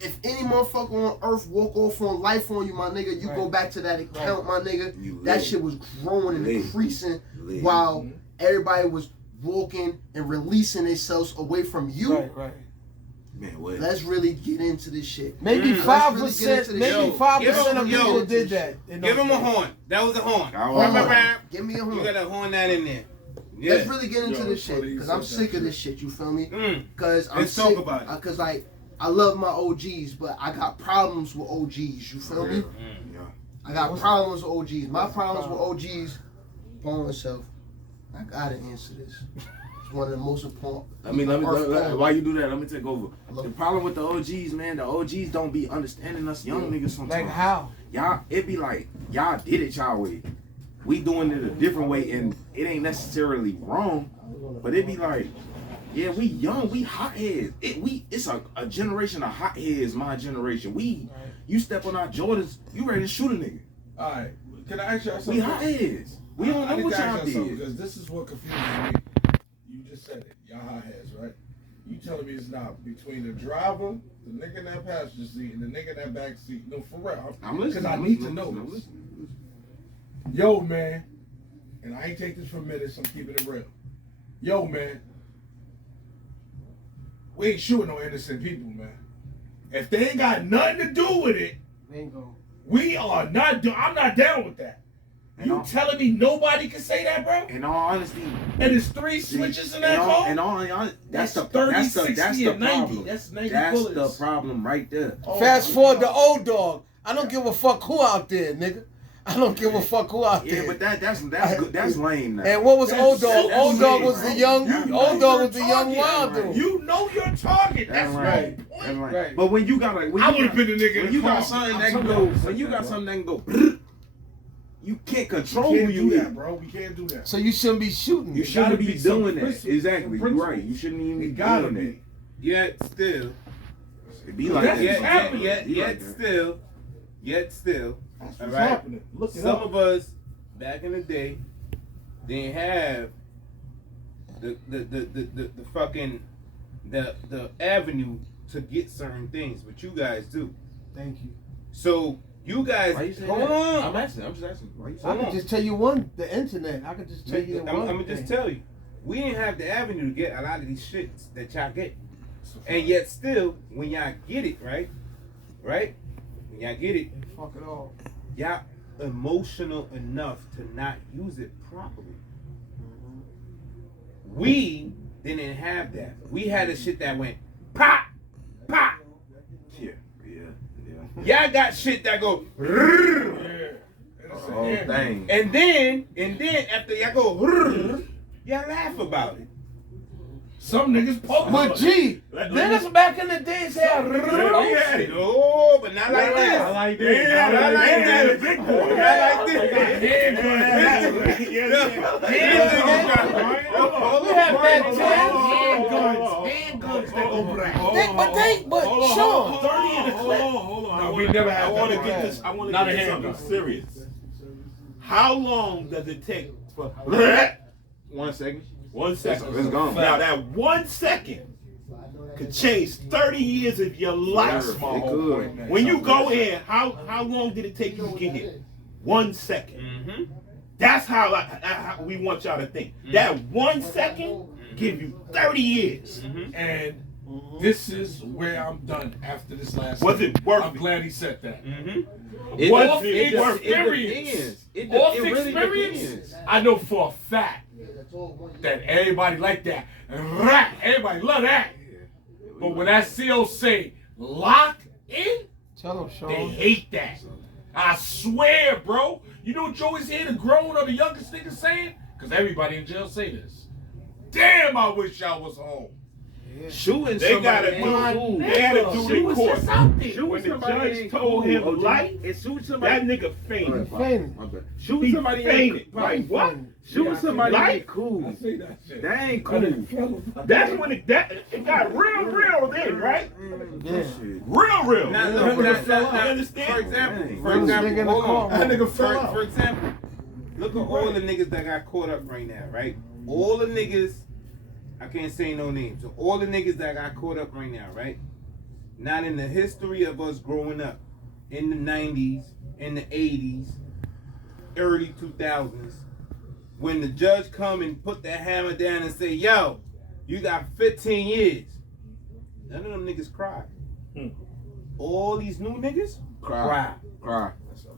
If any motherfucker on earth walk off on life on you, my nigga, you go back to that account, my nigga. That shit was growing and increasing while everybody was walking and releasing themselves away from you. Right. Man, what? Let's really get into this shit. Maybe 5%. Maybe 5% of yo, people did that. Give him a horn. That was a horn. Give me a horn. You gotta horn that in there. Yeah. Let's really get into this shit because I'm sick of this shit. You feel me? Because I'm Let's sick. talk about it. Because like I love my OGs, but I got problems with OGs. You feel me? I got problems with OGs. My problems with OGs. Upon myself, I gotta answer this. It's one of the most important. Why you do that? Let me take over. The problem with the OGs, man, the OGs don't be understanding us young niggas sometimes. Like how? Y'all, it be like, y'all did it y'all way. We doing it a different way, and it ain't necessarily wrong, but it be like, yeah, we young, we hotheads. It's a generation of hotheads, my generation. You step on our Jordans, you ready to shoot a nigga. All right, can I ask y'all something? We hotheads. We don't know what y'all did. Because this is what confuses me. You just said it. Y'all hotheads, right? You telling me it's not between the driver, the nigga in that passenger seat, and the nigga in that back seat. No, for real. I'm listening. Because I need to know this. Yo, man, and I ain't take this for minutes, I'm keeping it real. Yo, man, we ain't shooting no innocent people, man. If they ain't got nothing to do with it, Bingo. we are not. I'm not down with that. You telling me nobody can say that, bro? In all honesty, and there's 3 switches in that car. And all honesty, that's the 30, 60, that's the and 90. problem. That's 90 That's bullets. the problem right there. Fast forward to old dog. I don't give a fuck who out there, nigga. I don't give a fuck who out there. Yeah, but that's good. That's lame now. And what was old dog? that's Old dog lame, was bro. the young. That's Old dog was the right. young wild dude. You know your target. That's right. That's right. Right. But when you got like, I would have been the nigga in when the you car. got something that can go, when you got something that can go, you can't control We who can't you do that, hit. bro. We can't do that. So you shouldn't be shooting. You nigga. shouldn't gotta be be some doing that. principles, Exactly. some You're right. principles. You shouldn't even be It gotta doing be. that. Yet still. It be like That's that. what's happening. Yet still. That's All what's right. happening. Look it Some up. of us back in the day didn't have the fucking the avenue to get certain things, but you guys do. Thank you. So you guys, Why you saying hold that? on. I'm just asking. Why you I saying can on. just tell you one. The internet. I can just tell you the one. I'm gonna just thing. tell you, we didn't have the avenue to get a lot of these shits that y'all get, and yet still, when y'all get it, right, when y'all get it, Fuck it all. y'all emotional enough to not use it properly. We didn't have that. We had a shit that went pop, pop. Yeah. Y'all got shit that go, The whole thing. and then after y'all go, y'all laugh about it. Some niggas poke. But G, niggas back in the days had. No, but not like this. I like that. Not like this. Big boy. Not like this. We had back Handguns that go black. But Sean. 30 in the clip. Hold on. No, we never had I want to that. get this. I want to Not get a this handgun. something serious. How long does it take for 1 second. 1 second? It's gone. Now that 1 second could change 30 years of your life. It My whole could. point, man. When you go in, how long did it take you to get here? 1 second. Mm-hmm. That's how we want y'all to think. That 1 second give you 30 years. And this is where I'm done after this last. Was it worth I'm it? glad he said that. It What does- it experience? depends. It Off really experience, depends. I know for a fact that everybody like that. Rap, everybody love that. But when that CO say lock in, Tell him, they Sean. hate that. I swear, bro. You know what you always hear the grown or the youngest niggas saying? Because everybody in jail say this. Damn, I wish I was home. Shooting They somebody gotta ain't cool. do. They had to do She was record. just out there. Shooting When the somebody judge ain't told cool. him light, And shooting that somebody. nigga fainted. Fainted. My bad. He Shooting somebody fainted. ain't Like what? Shooting somebody Light? ain't cool. Say that shit. That ain't cool. That's when it got real then, right? Yeah. Real. Now, You look, understand? for example, Nigga in the hold car. on. That nigga fell out. For example, Look at all the niggas that got caught up right now, right? All the niggas, I can't say no names. So all the niggas that got caught up right now, right? Not in the history of us growing up in the 90s, in the 80s, early 2000s, when the judge come and put that hammer down and say, yo, you got 15 years. None of them niggas cry. All these new niggas cry.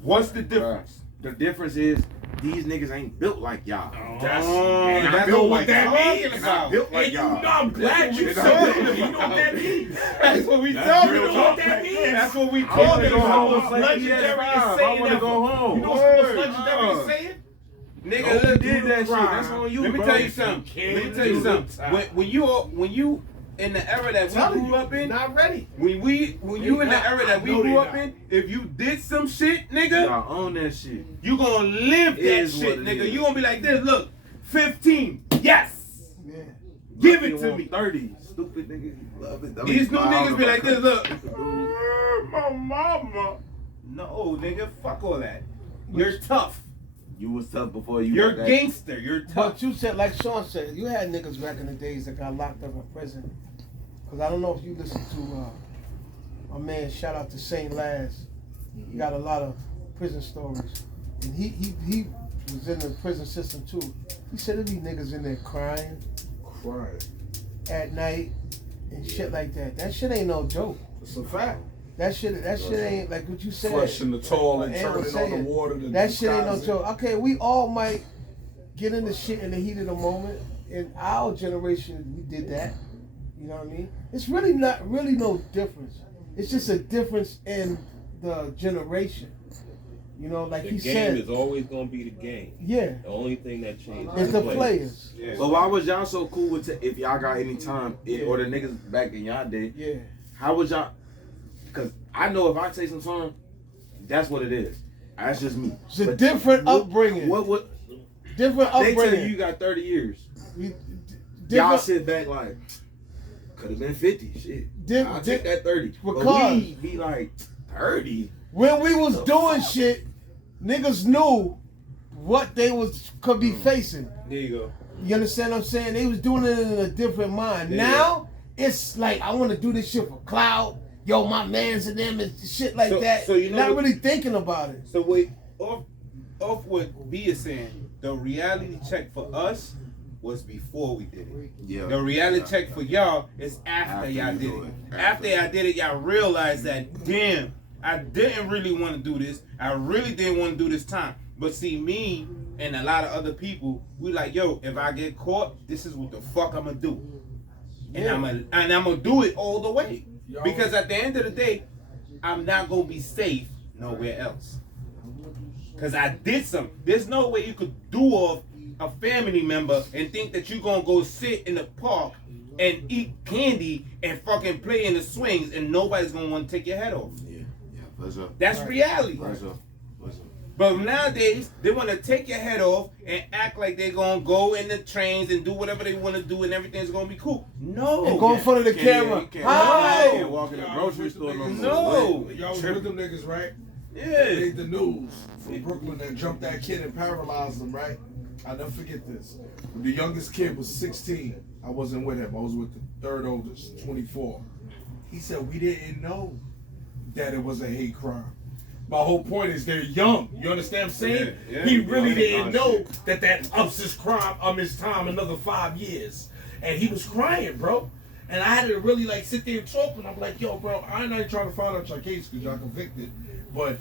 What's the difference? The difference is these niggas ain't built like y'all. That's built what that means. And I built like y'all. I'm glad you said that. You know what that means? That's what we talking You know about. what that means? That's what we I want talking to go home about. and play Legendary is PS5. I saying want to that. go home. You know what's legendary is saying? Nigga, You did that shit. That's on you, let me bro. tell you something. Let me tell you something. When you in the era that we grew up in, Not ready. when you in the era that we grew up in, if you did some shit, nigga, Y'all own that shit. you gonna live It that is shit, what it nigga. is. You gonna be like this. Look, 15. Yes. Yeah. Give it to want me. 30. Stupid niggas love it. These new niggas be like this. Look. My mama. No, nigga, fuck all that. You're tough. You was tough before you You're got that. gangster. You're tough. But you said, like Sean said, you had niggas back in the days that got locked up in prison. Cause I don't know if you listened to my man, shout out to Saint Laz. He got a lot of prison stories. And he was in the prison system too. He said there'd be niggas in there crying at night and shit like that. That shit ain't no joke. It's a fact. That shit ain't like what you said. Flushing the toilet, Ant turning was on the saying, water. To that shit ain't no disguise it. joke. Okay, we all might get into shit in the heat of the moment. In our generation, we did that. You know what I mean? It's really not really no difference. It's just a difference in the generation. You know, like The he game said. is always gonna be the game. Yeah, The only thing that changes it's is the players. players. But why was y'all so cool with if y'all got any time, Yeah. or the niggas back in y'all day? Yeah. How was y'all? Because I know if I take some time, that's what it is. That's just me. It's a But different upbringing. What? Different They tell upbringing. you got 30 years. We- Y'all different- sit back like, could have been 50. Shit. Diff- I'll diff- take that 30. But because- we be like 30. When we was doing shit, niggas knew what they could be facing. There you go. You understand what I'm saying? They was doing it in a different mind. Yeah. Now it's like I want to do this shit for clout. Yo, my man's and them and shit like So- that. so you know not what- really thinking about it. So wait, off what B is saying, the reality check for us was before we did it. Yeah. The reality check for y'all is after y'all you did do it. it. After y'all did it, y'all realized that, damn, I didn't really want to do this. I really didn't want to do this time. But see, me and a lot of other people, we like, yo, if I get caught, this is what the fuck I'm gonna do. And Yeah. I'm gonna do it all the way. Because at the end of the day, I'm not gonna be safe nowhere else. Cause I did something. There's no way you could do off a family member and think that you're gonna go sit in the park and eat candy and fucking play in the swings and nobody's gonna want to take your head off. Yeah, for sure. That's reality. For sure. For sure. But nowadays, they want to take your head off and act like they're going to go in the trains and do whatever they want to do and everything's going to be cool. No. And go in front of the camera. You can't Hi. walk in the grocery store no more. No. Y'all was with them niggas, right? Yeah. Made the news from Brooklyn that jumped that kid and paralyzed him, right? I'll never forget this. The youngest kid was 16. I wasn't with him. I was with the third oldest, 24. He said, we didn't know that it was a hate crime. My whole point is they're young. You understand what I'm saying? Yeah, He yeah. really didn't know that ups his crime, his time another 5 years. And he was crying, bro. And I had to really like sit there and talk and I'm like, yo, bro, I'm not trying to find out your case because y'all convicted. But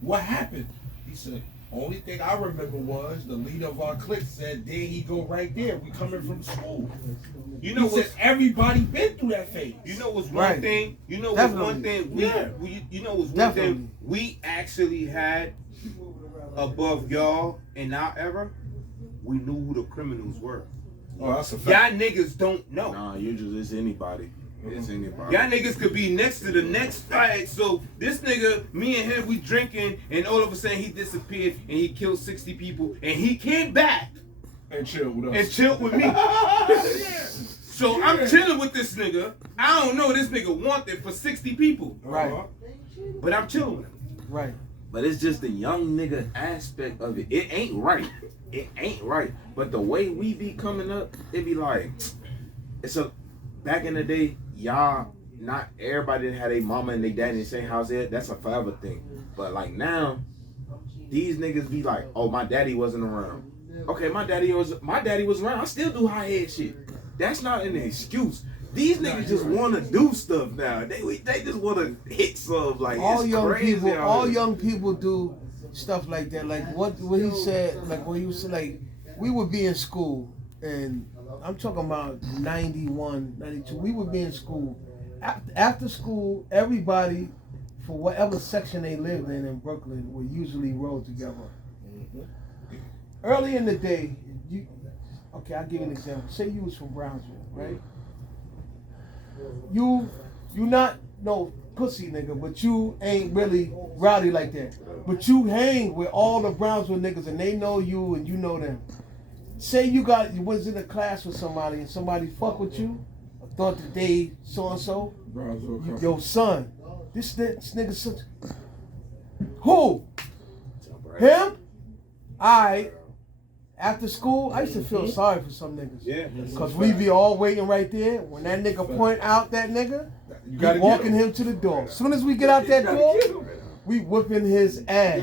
what happened? He said, only thing I remember was the leader of our clique said, there he go right there. We coming from school. You know He said what's everybody been through that phase. You know what's one Right. thing? You know what's Definitely. one thing? Yeah. You know what's one Definitely. thing we actually had above y'all in our era? We knew who the criminals were. Oh, that's a fact. Y'all niggas don't know. Nah, usually it's anybody. It's anybody. Y'all niggas could be next to the next fight. So this nigga, me and him, we drinking, and all of a sudden he disappeared and he killed 60 people, and he came back And chill with us. and chilled with me. So I'm chilling with this nigga. I don't know this nigga wanted for 60 people, Right. Uh-huh. but I'm chilling with him. Right. But it's just the young nigga aspect of it. It ain't right. It ain't right. But the way we be coming up, it be like, back in the day, y'all, not everybody had a mama and they daddy in the same house yet. That's a forever thing. But like now, these niggas be like, oh, my daddy wasn't around. Okay, my daddy was around. I still do high head shit. That's not an excuse. These niggas just want to do stuff now. They just want to hit stuff like all it's young crazy. people. All young people do stuff like that. Like what he said. Like when you said, like we would be in school, and I'm talking about 91, 92. We would be in school. After school, everybody, for whatever section they lived in Brooklyn, would usually roll together. Early in the day, okay, I'll give you an example. Say you was from Brownsville, right? You not no pussy nigga, but you ain't really rowdy like that. But you hang with all the Brownsville niggas and they know you and you know them. Say you was in a class with somebody and somebody fuck with you, or thought that they so and so. Yo, son, this nigga such. Who? Him? After school, I used to feel sorry for some niggas. Yeah. Cause we be all waiting right there. When that nigga point out that nigga, we walking him to the door. As soon as we get out that door, we whipping his ass.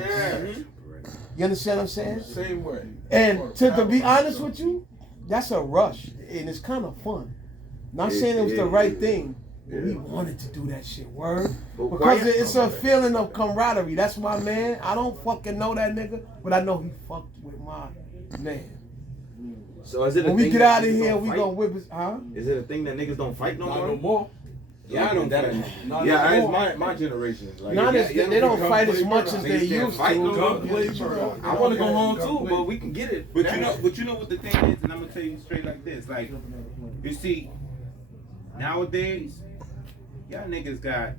You understand what I'm saying? Same way. And to be honest with you, that's a rush. And it's kind of fun. Not saying it was the right thing, but we wanted to do that shit, word. Because it's a feeling of camaraderie. That's my man. I don't fucking know that nigga, but I know he fucked with my man. So is it when we get out of here, we gonna whip his, huh? Is it a thing that niggas don't fight no Not more? no more. Yeah, I don't that. Yeah, it's my generation. Like, They don't fight as much as they niggas can't used fight to. no more. I want to go home too, but we can get it. But you know what the thing is, and I'm gonna tell you straight like this. Like, you see, nowadays, y'all niggas got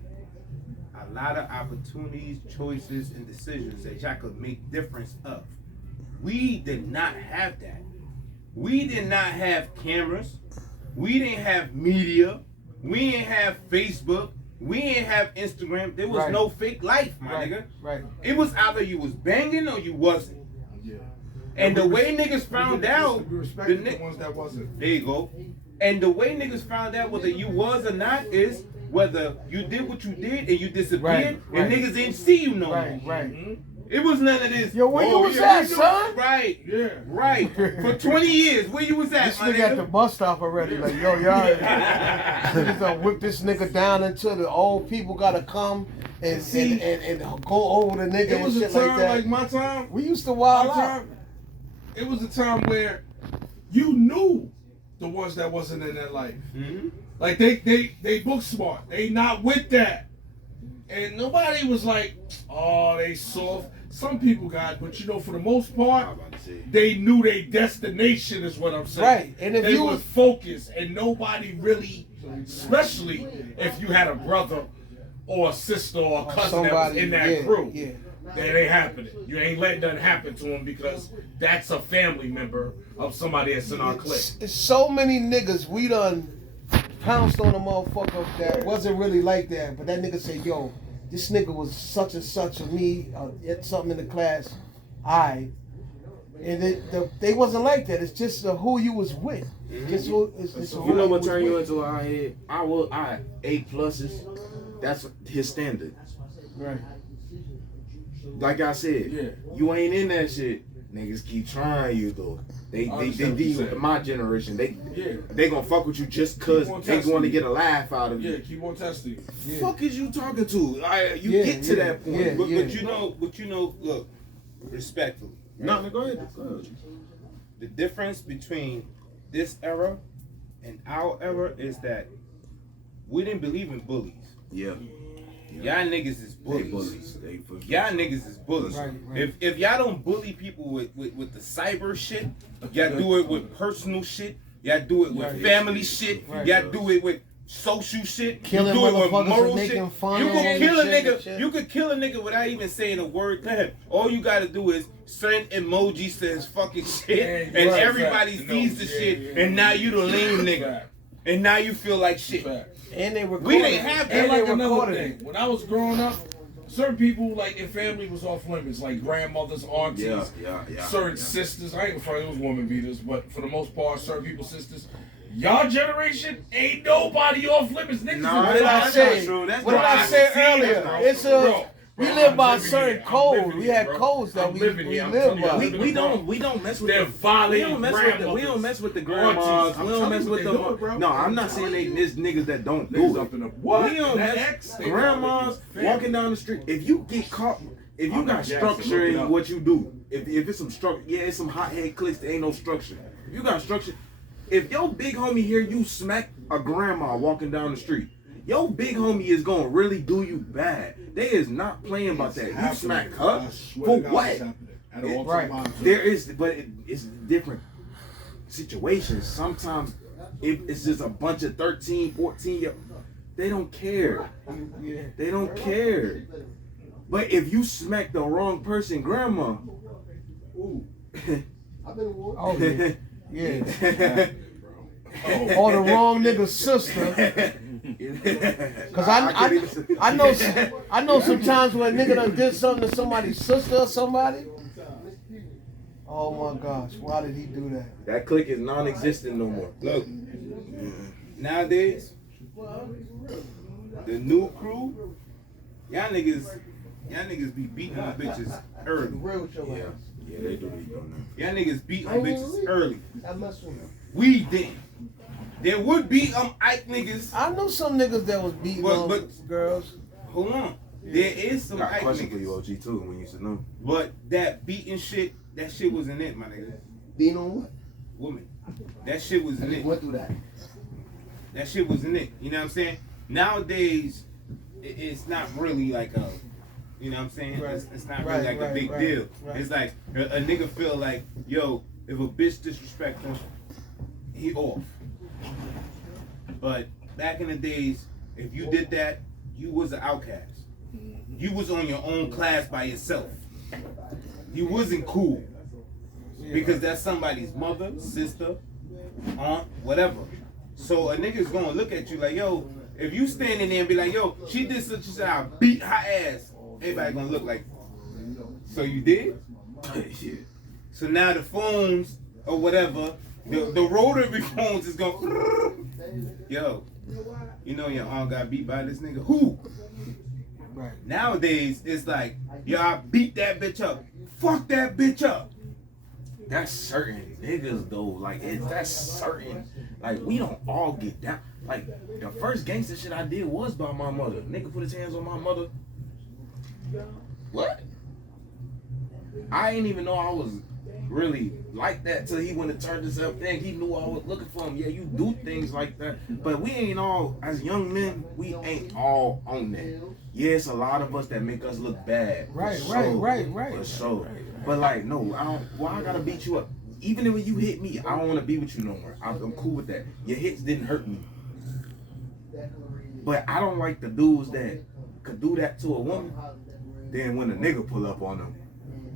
a lot of opportunities, choices, and decisions that y'all could make difference of. We did not have that. We did not have cameras. We didn't have media. We didn't have Facebook. We didn't have Instagram. There was no fake life, my nigga. Right. It was either you was banging or you wasn't. And the way niggas found out, we respected the ones that wasn't. there you go. And the way niggas found out whether you was or not is whether you did what you did and you disappeared and niggas didn't see you no more. Right. It was none of this. Yo, where you was at, son? Right. Yeah. Right. For 20 years, where you was at, This my nigga at the bus stop already. Like, yo, y'all niggas done whip this nigga down until the old people gotta come and go over the nigga It was and a shit time like that. like my time. We used to wild My out. time, it was a time where you knew the ones that wasn't in that life. Mm-hmm. Like they book smart. They not with that. And nobody was like, oh, they soft. Some people got, but you know, for the most part, they knew their destination is what I'm saying. Right. And if they you was focused, and nobody really, especially if you had a brother or a sister or a cousin that was in that crew, that ain't happening. You ain't letting nothing happen to them because that's a family member of somebody that's in our clique. It's so many niggas we done pounced on a motherfucker that wasn't really like that, but that nigga said, yo, this nigga was such and such of me, something in the class, and they wasn't like that. It's just who you was with. Just who, it's You know what turned you into our head? I A+. That's his standard. Right. Like I said, you ain't in that shit. Niggas keep trying you though. They my generation. They gonna fuck with you just cause they want to get a laugh out of you. Yeah, keep on testing you. Fuck is you talking to? You get to that point. But you know, look, respectfully. Right? No, go ahead. The difference between this era and our era is that we didn't believe in bullies. Yeah. Y'all niggas is bullies. Y'all niggas is bullies. Right. If y'all don't bully people with the cyber shit, y'all do it with personal shit. Y'all do it with family shit. Y'all do it with social shit. Killing you do it with motherfuckers moral and making shit. fun You of can them kill a and nigga. shit. You could kill a nigga without even saying a word to him. All you gotta do is send emojis to his fucking shit, and everybody sees the shit, and now you the lame nigga, and now you feel like shit. And they recorded. We didn't have that. And like they another recorded thing, it. when I was growing up, certain people like in family was off limits, like grandmothers, aunties, Yeah. certain sisters. I ain't referring to those woman beaters, but for the most part, certain people's sisters. Y'all generation ain't nobody off limits. Niggas No, What did I that's say? not true. That's What did not I say true. earlier? That's It's not a Bro, we I'm live by a living certain here. I'm code. living We here, had bro. codes that I'm we living here. I'm live telling you, by. I'm We living here. we don't mess with They're the violating we don't mess with the grandmas. Aunties. We don't mess with I'm telling you what they the doing, no. bro. I'm not saying they this niggas that don't Niggas do up it. in the what? We don't That mess X? They grandmas violating walking down the street. If you get caught, if you I'm got not Jackson, structure look it in up. what you do, if it's some structure, yeah, it's some hothead clicks. There ain't no structure. If you got structure, if your big homie hear you smack a grandma walking down the street, your big homie is gonna really do you bad. They is not playing about that. You smack her for what? Right. There is, but it's different situations. Sometimes if it's just a bunch of 13, 14 year, they don't care. Yeah. They don't care. But if you smack the wrong person, grandma, Oh yeah. Yeah. Or the wrong nigga's sister. Cause I know sometimes when a nigga done did something to somebody's sister or somebody. Oh my gosh, why did he do that? that click is non-existent no more. Look, nowadays, the new crew, y'all niggas be beating on bitches early. Yeah, they do these on Y'all niggas beat on bitches early. I mess with him. We didn't. There would be Ike niggas. I know some niggas that was beating on But- girls. Hold on. There is some Got a Ike question for you, niggas. OG, too, when you should know. But that beating shit, that shit wasn't it, my nigga. Being on what? Woman. That shit I wasn't just it. went through that. That shit wasn't it. You know what I'm saying? Nowadays, it's not really like a, you know what I'm saying? Right. It's not Right, really like a right, big right, deal. right. It's like a nigga feel like, yo, if a bitch disrespect him, he off. But back in the days, if you did that, you was an outcast. You was on your own class by yourself. You wasn't cool. Because that's somebody's mother, sister, aunt, whatever. So a nigga's gonna look at you like, yo, if you standing there and be like, yo, she did such and such, I beat her ass. Everybody gonna look like, so you did? So now the phones or whatever, the rotary phones is going, yo, you know your aunt got beat by this nigga. Who? Right. Nowadays, it's like, yo, I beat that bitch up. Fuck that bitch up. That's certain niggas though. Like that's certain. Like we don't all get down. Like the first gangster shit I did was by my mother. Nigga put his hands on my mother. What? I didn't even know I was really like that till he went and turned himself thing. He knew I was looking for him. Yeah, you do things like that. But we ain't all, as young men, we ain't all on that. Yeah, it's a lot of us that make us look bad. Right, For right, sure. right, right. For sure. But like, no, I don't. Why I gotta beat you up? Even if you hit me, I don't want to be with you no more. I'm cool with that. Your hits didn't hurt me. But I don't like the dudes that could do that to a woman. Then when a nigga pull up on them,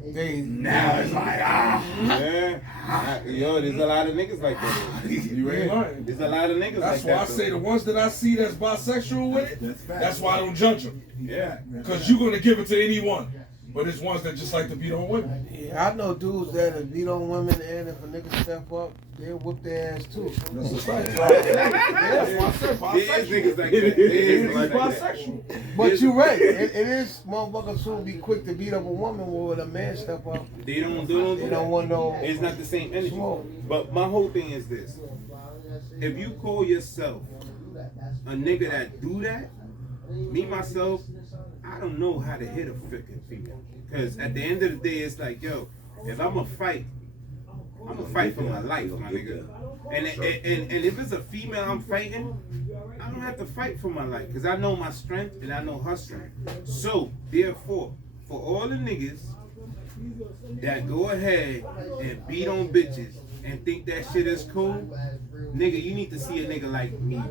They now it's like Yeah. Yo, there's a lot of niggas like that. You ain't lying. There's a lot of niggas That's like why I that. say the ones that I see that's bisexual with it, that's why I don't judge them. Yeah. Because you're going to give it to anyone. But it's ones that just like to beat on women. Yeah, I know dudes that beat on women, and if a nigga step up, they'll whoop their ass too. That's a fact. That's why I said There is niggas like that. It There is is niggas like that. bisexual. But you're right. It is motherfuckers who be quick to beat up a woman when a man step up. They don't They do don't that. want no It's not the same energy. smoke. But my whole thing is this. If you call yourself a nigga that do that, me, myself, I don't know how to hit a freaking female. Because at the end of the day, it's like, yo, if I'm a fight, I'm gonna fight for my life, my nigga. And if it's a female I'm fighting, I don't have to fight for my life. Because I know my strength and I know her strength. So, therefore, for all the niggas that go ahead and beat on bitches and think that shit is cool, nigga, you need to see a nigga like me.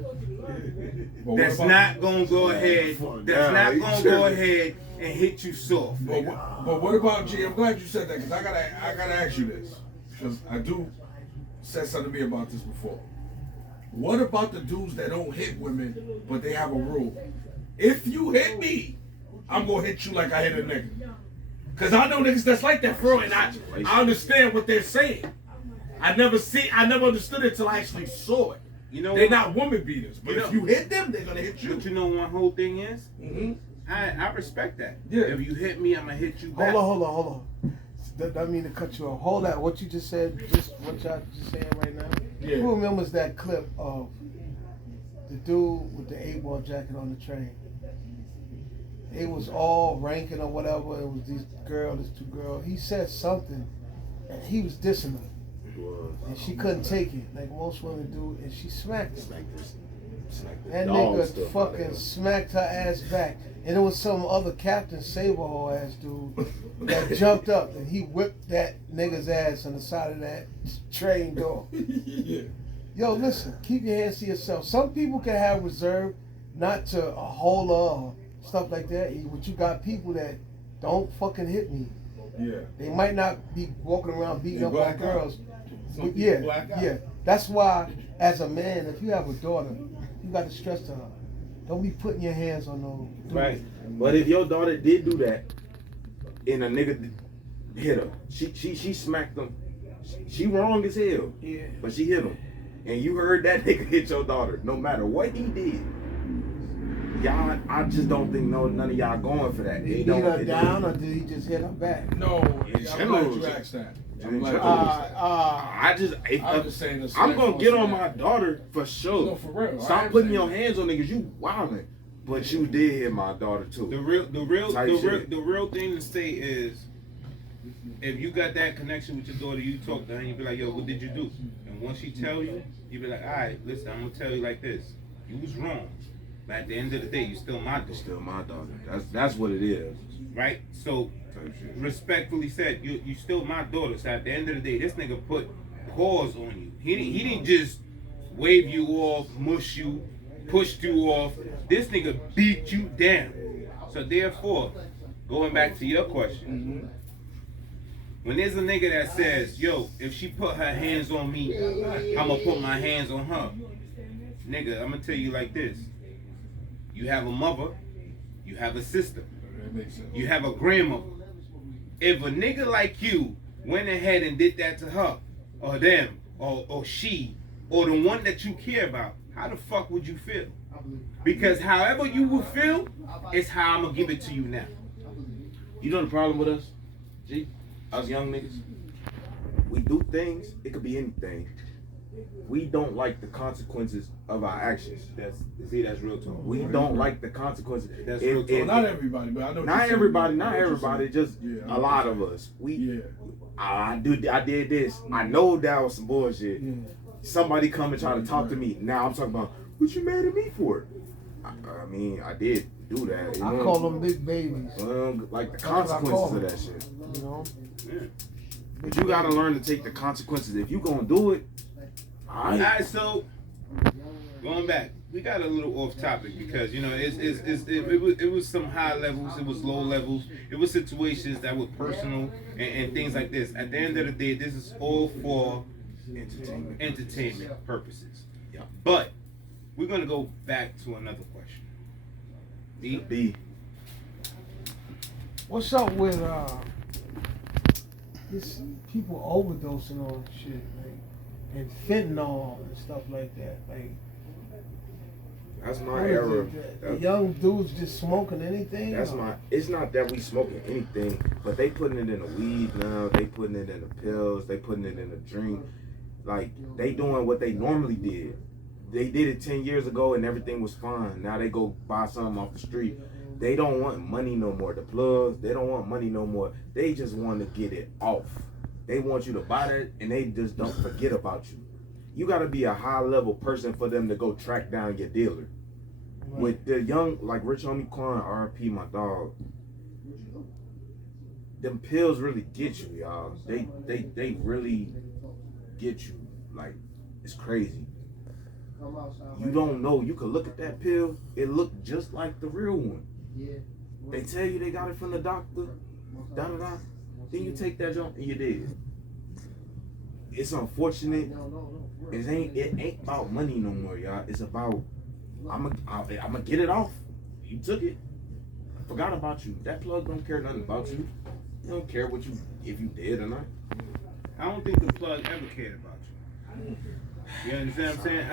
That's not gonna go ahead. That's not gonna go ahead and hit you soft. But, but what about G? I'm glad you said that because I gotta ask you this because I do said something to me about this before. What about the dudes that don't hit women but they have a rule? If you hit me, I'm gonna hit you like I hit a nigga. Cause I know niggas that's like that for real, and I understand what they're saying. I never understood it till I actually saw it. You know, They're not woman beaters, but You if know- you hit them, they're gonna hit you. But you know one whole thing is, Mm-hmm. I respect that. Yeah. If you hit me, I'm gonna hit you back. Hold on. I mean to cut you off. Hold that. What you just said, just what y'all just saying right now. Yeah. Who remembers that clip of the dude with the 8-ball jacket on the train? It was all ranking or whatever. It was these two girls. He said something, and he was dissing her, and she couldn't take it, like most women do, and she smacked him. That nigga fucking smacked her ass back, and it was some other Captain Saberhole ass dude that jumped up and he whipped that nigga's ass on the side of that train door. Yeah. Yo, listen, keep your hands to yourself. Some people can have reserve, not to a holler or stuff like that. But you got people that don't fucking hit me. Yeah. They might not be walking around beating They up on black out. girls. Some But people black out. yeah. That's why, as a man, if you have a daughter, you got to stress to her. Don't be putting your hands on no. Right. But if your daughter did do that, and a nigga hit her, she smacked him. She wrong as hell. Yeah. But she hit him. And you heard that nigga hit your daughter, no matter what he did. Y'all, I just don't think none of y'all going for that. Did he It beat don't- her it down don't- or did he just hit her back? No, In I'm general, glad you asked that. I'm in glad you general. asked that. I just, I'm just saying this. I'm gonna get on my daughter for sure. No, for real. I Stop am putting saying your that. hands on niggas. You wildin'. But you did hit my daughter The too. real thing to say is, if you got that connection with your daughter, you talk to her and you be like, yo, what did you do? And once she tell you, you be like, all right, listen, I'm gonna tell you like this. You was wrong. But at the end of the day, you still my daughter. It's still my daughter. That's what it is. Right? So, Type shit. respectfully said, you still my daughter. So at the end of the day, this nigga put paws on you. He didn't just wave you off, mush you, pushed you off. This nigga beat you down. So therefore, going back to your question, when there's a nigga that says, yo, if she put her hands on me, I'ma put my hands on her. Nigga, I'ma tell you like this. You have a mother, you have a sister, That makes sense. you have a grandmother. If a nigga like you went ahead and did that to her, or them, or she, or the one that you care about, how the fuck would you feel? Because however you would feel, is how I'm gonna give it to you now. You know the problem with us, G? Us young niggas? We do things, it could be anything. We don't like the consequences of our actions. That's real talk. We don't like the consequences. That's real talk. Well, not everybody, but I know. what Not you're saying. everybody, I know not what you're everybody, saying. just Yeah, I know a what lot you're of saying. us. I did this. I know that was some bullshit. Somebody come and try to talk to me. Now I'm talking about, what you mad at me for? I mean, I did do that. You I know? call them big babies. Like the That's what I call consequences of them. that shit. You know. But you gotta learn to take the consequences. If you gonna do it, Alright, so going back, we got a little off topic because you know it was some high levels, it was low levels, it was situations that were personal and things like this. At the end of the day, this is all for entertainment purposes. Yeah. But we're gonna go back to another question. B. What's up with this people overdosing on shit, like, and fentanyl and stuff like that, like. That's my What is era. it, the young dudes just smoking anything? That's or- my. It's not that we smoking anything, but they putting it in the weed now. They putting it in the pills. They putting it in the drink. Like they doing what they normally did. They did it 10 years ago and everything was fine. Now they go buy something off the street. They don't want money no more. The plugs, they don't want money no more. They just want to get it off. They want you to buy that and they just don't forget about you. You got to be a high level person for them to go track down your dealer. Right. With the young, like Rich Homie Quan, RP, my dog, them pills really get you, y'all. They really get you. Like, it's crazy. You don't know. You could look at that pill, it looked just like the real one. They tell you they got it from the doctor, da-da-da. Then you take that jump and you're dead. It's unfortunate. It ain't about money no more, y'all. It's about, I'm gonna get it off. You took it. forgot about you. That plug don't care nothing about you. He don't care what you if you dead or not. I don't think the plug ever cared about you. You understand what I'm saying?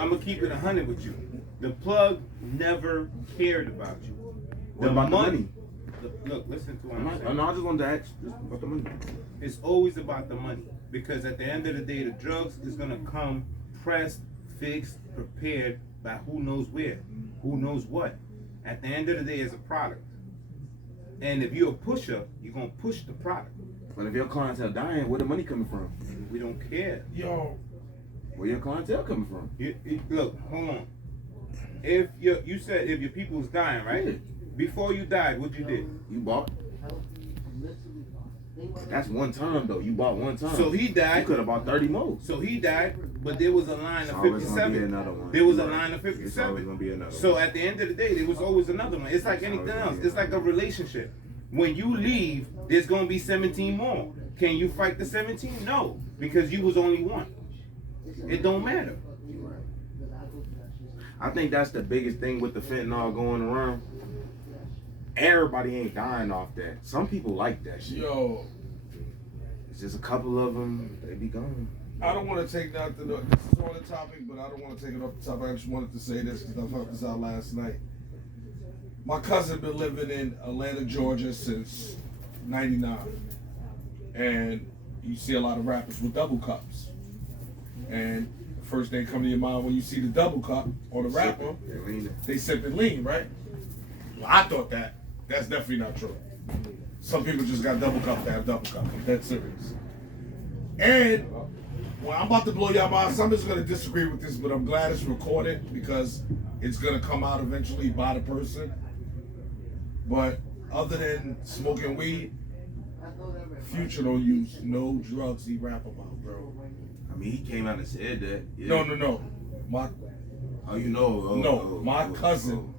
I'm gonna keep it 100 with you. The plug never cared about you. What about the money? Look, listen to what I'm I'm not, saying. no, I just wanted to ask just about the money. It's always about the money, because at the end of the day, the drugs is gonna come pressed, fixed, prepared by who knows where, who knows what. At the end of the day, it's a product. And if you're a pusher, you're gonna push the product. But if your clientele dying, where the money coming from? We don't care. Yo, Where your clientele coming from? Look, hold on. If you said if your people was dying, right? Yeah. Before you died, what you did? You bought. That's one time though. You bought one time. So he You died. could have bought 30 more. So he died, but there was a line It's of always gonna be 57. another one. There was a Right. line of It's always 57. gonna be another So one. at the end of the day, there was always another one. It's like It's always anything gonna else. be It's like a relationship. When you leave, there's gonna be 17 more. Can you fight the 17? No, because you was only one. It don't matter. I think that's the biggest thing with the fentanyl going around. Everybody ain't dying off that. Some people like that shit. yo, It's just a couple of them, they be gone. I don't want to take nothing. This is on the topic, but I don't want to take it off the topic. I just wanted to say this because I found this out last night. My cousin been living in Atlanta, Georgia since '99, and you see a lot of rappers with double cups. And the first thing come to your mind when you see the double cup on a rapper, they sipping lean, right? Well, I thought that. That's definitely not true. Some people just got double cup to have double cup. I'm dead serious. And well, I'm about to blow y'all mind. Somebody's gonna disagree with this, but I'm glad it's recorded because it's gonna come out eventually by the person. But other than smoking weed, Future don't use no drugs he rap about, bro. I mean, he came out and said that. Yeah. No. My Oh, you know. my cousin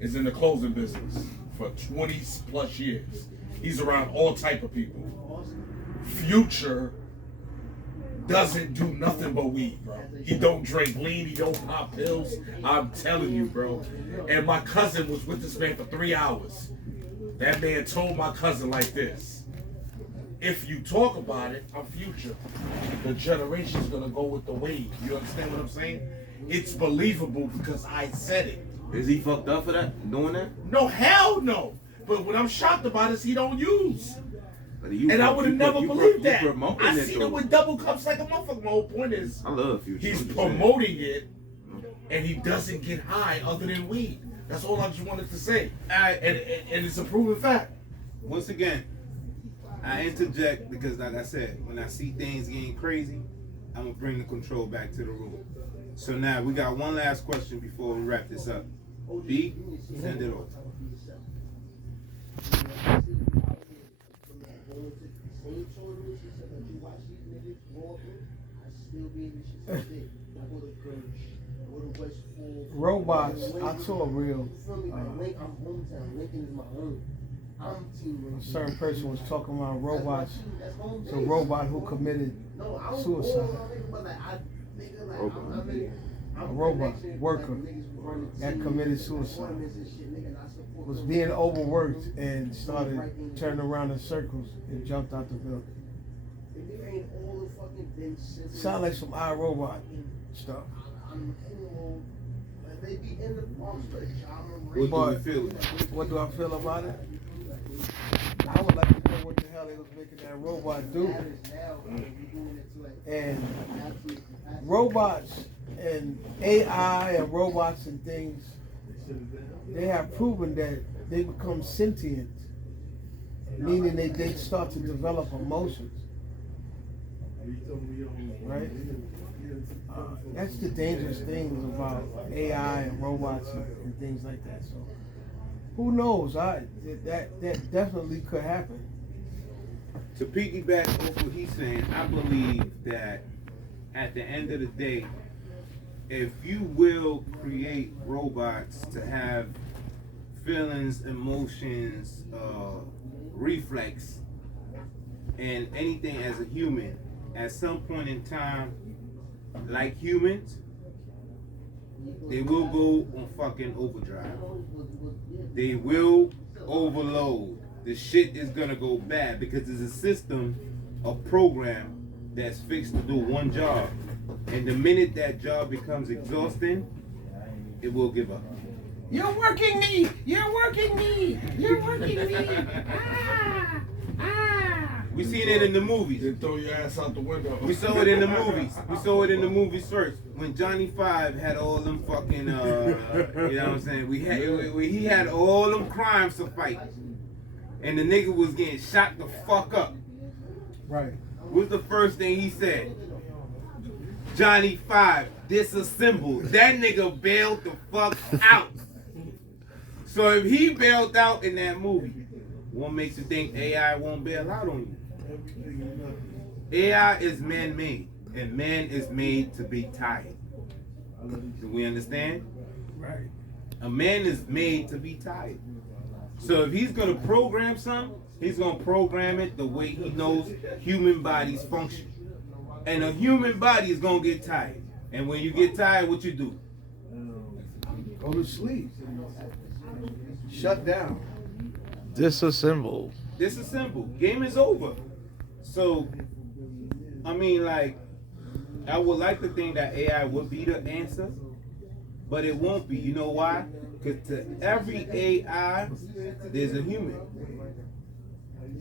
is in the clothing business for 20 plus years. He's around all type of people. Future doesn't do nothing but weed, bro. He don't drink lean, he don't pop pills. I'm telling you, bro. And my cousin was with this man for 3 hours. That man told my cousin like this: if you talk about it, I'm Future. The generation's gonna go with the wave. You understand what I'm saying? It's believable because I said it. Is he fucked up for that? Doing that? No, hell no. But what I'm shocked about is he don't use. But you And I pro- would have you never pro- you pro- believed you that. promoting I it, seen though. it with double cups like a motherfucker. My whole point is I love Future. he's I'm just saying. promoting it and he doesn't get high other than weed. That's all I just wanted to say. And it's a proven fact. Once again, I interject because, like I said, when I see things getting crazy, I'm gonna bring the control back to the room. So now we got one last question before we wrap this up. B, send it over. Robots. I saw a real. A certain person was talking about robots. It's a robot who committed suicide. A robot worker that committed suicide was being overworked and started turning around in circles and jumped out the building. Sound like some iRobot stuff. What do But we feel about it? what do I feel about it? I would like to know what the hell they was making that robot do. And robots and AI and robots and things, they have proven that they become sentient, meaning they start to develop emotions. Right? That's the dangerous things about AI and robots and things like that. So who knows? That definitely could happen. To piggyback off what he's saying, I believe that at the end of the day, if you will create robots to have feelings, emotions, reflex, and anything as a human, at some point in time, like humans, They will go on fucking overdrive. They will overload. The shit is gonna go bad because it's a system, a program that's fixed to do one job. And the minute that job becomes exhausting, it will give up. You're working me. You're working me. You're working me. We seen it in the movies. They throw your ass out the window. We saw it in the movies. We saw it in the movies first. When Johnny Five had all them fucking, you know what I'm saying? He had all them crimes to fight. And the nigga was getting shot the fuck up. Right. What's the first thing he said? Johnny Five, disassembled. That nigga bailed the fuck out. So if he bailed out in that movie, what makes you think AI won't bail out on you? AI is man-made, and man is made to be tired. Do we understand? Right. A man is made to be tired. So if he's gonna program something, he's gonna program it the way he knows human bodies function. And a human body is gonna get tired. And when you get tired, what you do? Go to sleep. Shut down. Disassemble. Disassemble. Game is over. So, I mean, like, I would like to think that AI would be the answer, but it won't be. You know why? Because to every AI, there's a human.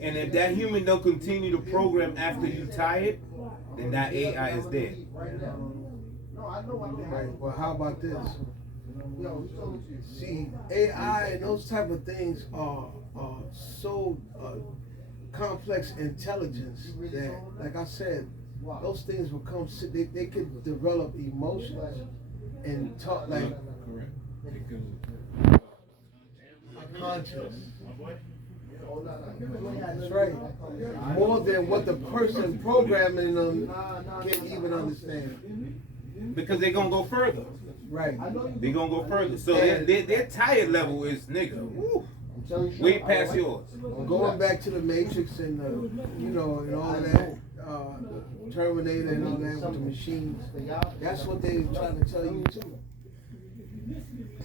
And if that human don't continue to program after you tired, then that AI is dead. Right. Well, how about this? See, AI and those type of things are so complex intelligence that, like I said, those things will come. They could develop emotions and talk like conscious. That's right. More than what the person programming them can even understand. Because they're going to go further. Right. They're going to go further. So their tired level is, nigga, woo, way past yours. Going back to the Matrix and and all of that, Terminator and all that with the machines. That's what they're trying to tell you too.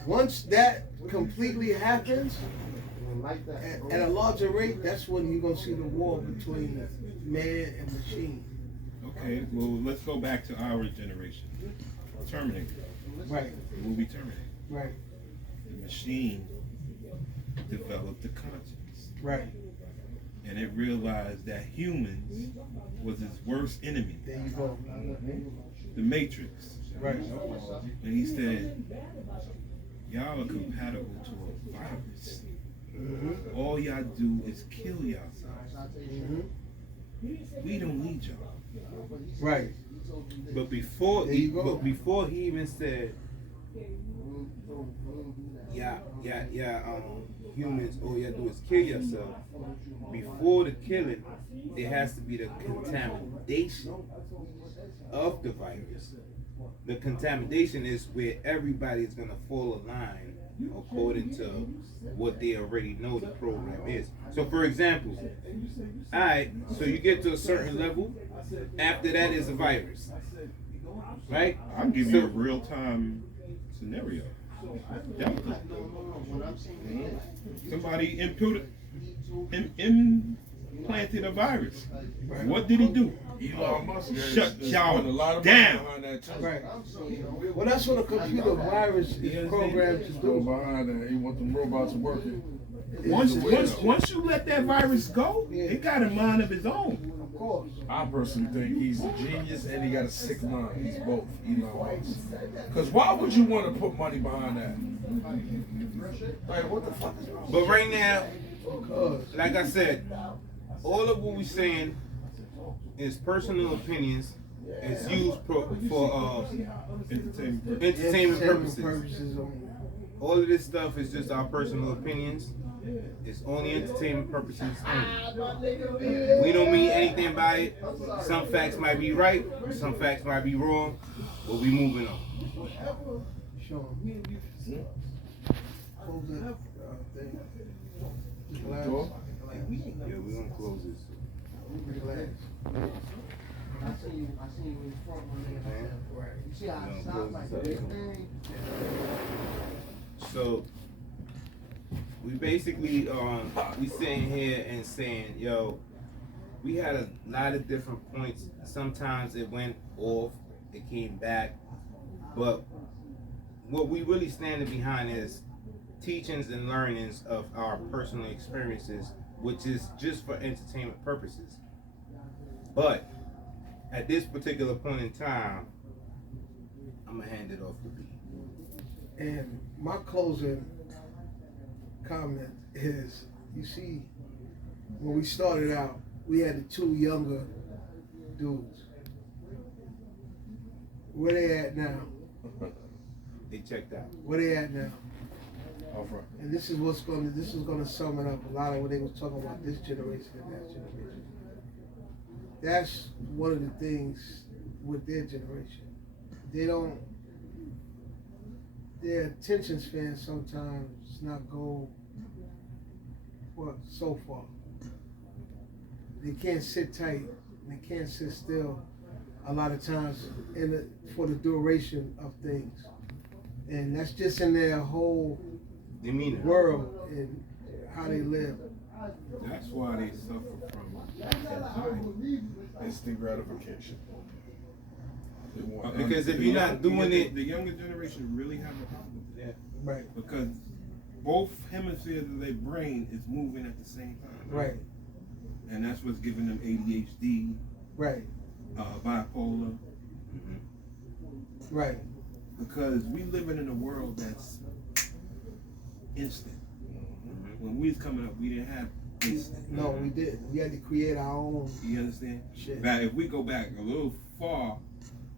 Once that completely happens, at a larger rate, that's when you're gonna see the war between man and machine. Okay, well, let's go back to our generation. Terminator. Right. The movie Terminator. Right. The machine developed the conscience. Right. And it realized that humans was its worst enemy. There you go. The Matrix. Right. And he said, y'all are compatible to a virus. Mm-hmm. All y'all do is kill yourselves. Mm-hmm. We don't need y'all. Right. But before he even said, humans, all you do is kill yourself. Before the killing, there has to be the contamination of the virus. The contamination is where everybody is going to fall in line according to what they already know the program is. So, for example, alright, so you get to a certain level, after that is a virus, right? I'm giving you a real-time scenario. Somebody implanted a virus. What did he do? Elon Musk shut y'all a lot of down. behind that too. Right. Well, that's what a computer virus is programmed to Go do. behind that. He want them robots working. Once you let that virus go, it got a mind of its own. Of course. I personally think he's a genius and he got a sick mind. He's both. Elon Musk. Because why would you want to put money behind that? Like, what the fuck is wrong? But right now, like I said, all of what we're saying is personal opinions. It's used for entertainment purposes. All of this stuff is just our personal opinions. It's only entertainment purposes only. We don't mean anything by it. Some facts might be right, some facts might be wrong, but we moving on. Sure. Close that thing. Door? Yeah, we're gonna close this. Relax. So we basically we sitting here and saying, yo, we had a lot of different points. Sometimes it went off, it came back, but what we really standing behind is teachings and learnings of our personal experiences, which is just for entertainment purposes. But at this particular point in time, I'm gonna hand it off to B. And my closing comment is, you see, when we started out, we had the two younger dudes. Where they at now? They checked out. Where they at now? Off right. And this is gonna sum it up a lot of what they was talking about this generation and that generation. That's one of the things with their generation. Their attention span sometimes not go so far. They can't sit tight, they can't sit still a lot of times for the duration of things. And that's just in their whole Demeanor. world and how they live. That's why they suffer from anxiety. Instant gratification. They want Because if you're not doing it, the younger generation really have a problem with that. Right, Because both hemispheres of their brain is moving at the same time. right, And that's what's giving them ADHD, right, bipolar. right. Because we living in a world that's instant. When we was coming up, we didn't have instant. No, we didn't. We had to create our own You understand? shit. But if we go back a little far,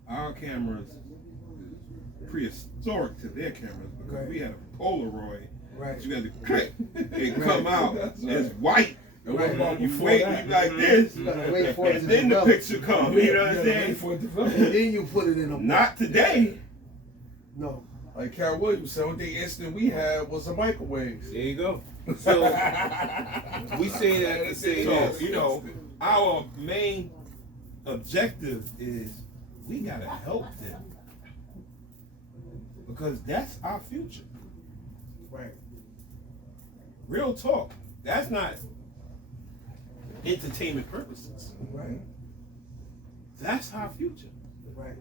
our cameras prehistoric to their cameras because Right. we had a Polaroid. Right. You had to click and Right. come out. It's white. And what about You before wait that? you like this, You gotta wait for it to and then the develop. picture comes. You know what I'm Wait saying? for it to develop. And then you put it in a Not today. no. Like Cat Williams said, only thing instant we had was a microwave. there you go. So we say that to say So, this. you know, our main objective is we gotta help them. Because that's our future. Right. Real talk. That's not entertainment purposes. Right. That's our future. Right.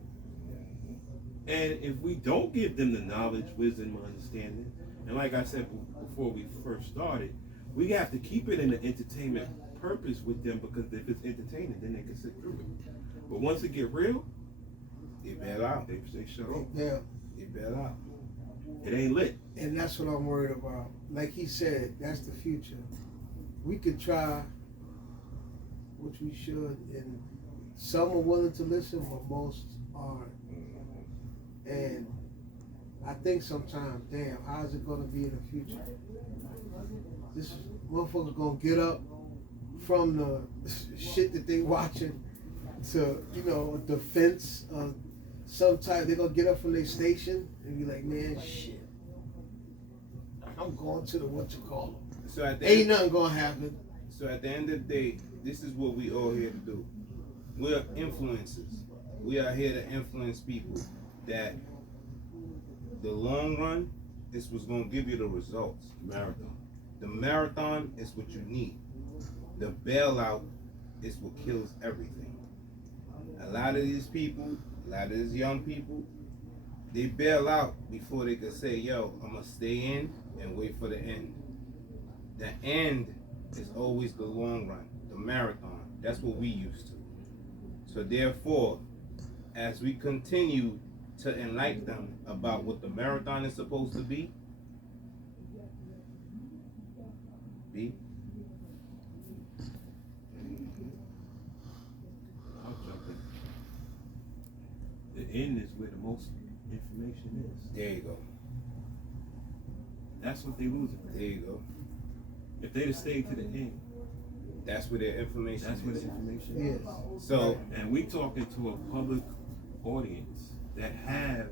And if we don't give them the knowledge, wisdom, understanding, and like I said before we first started, we have to keep it in the entertainment purpose with them because if it's entertaining, then they can sit through it. But once it get real, They bail out. they shut off. Yeah. They bail out. It ain't lit. And that's what I'm worried about. Like he said, that's the future. We could try, which we should, and some are willing to listen, but most aren't. And I think sometimes, damn, how's it gonna be in the future? This motherfucker gonna get up from the shit that they watching to, you know, a defense of some type. They're gonna get up from their station and be like, man, shit, I'm going to the what you call them. So at the Ain't end, nothing gonna happen. so at the end of the day, this is what we all here to do. We're influencers. We are here to influence people that the long run is what's gonna give you the results. Marathon. The marathon is what you need. The bailout is what kills everything. A lot of these people, a lot of these young people, they bail out before they can say, yo, I'm gonna stay in and wait for the end. The end is always the long run, the marathon. That's what we used to. So therefore, as we continue to enlighten them about what the marathon is supposed to be, I'll jump in. The end is where the most information is. there you go. That's what they losing. There you go. If they'd have stayed to the end, That's where their information that's where the is. information Yes. is. So And we talking to a public audience that have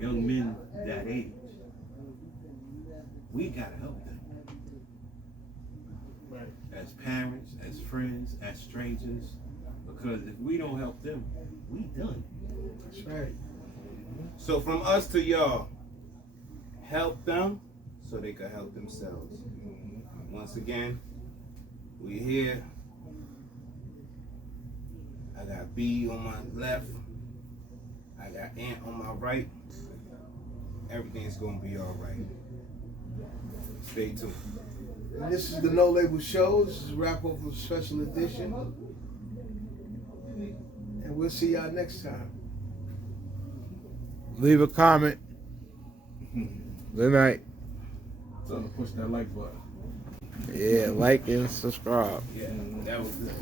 young men that age. We gotta help them. As parents, as friends, as strangers, Because if we don't help them, we done. That's right. So from us to y'all, help them so they can help themselves. Once again, we here. I got B on my left. I got Ant on my right. Everything's gonna be all right. Stay tuned. And this is the No Label Show. This is Rap Over Special Edition. And we'll see y'all next time. Leave a comment. Good night. So push that like button. Yeah, like and subscribe. Yeah, that was good.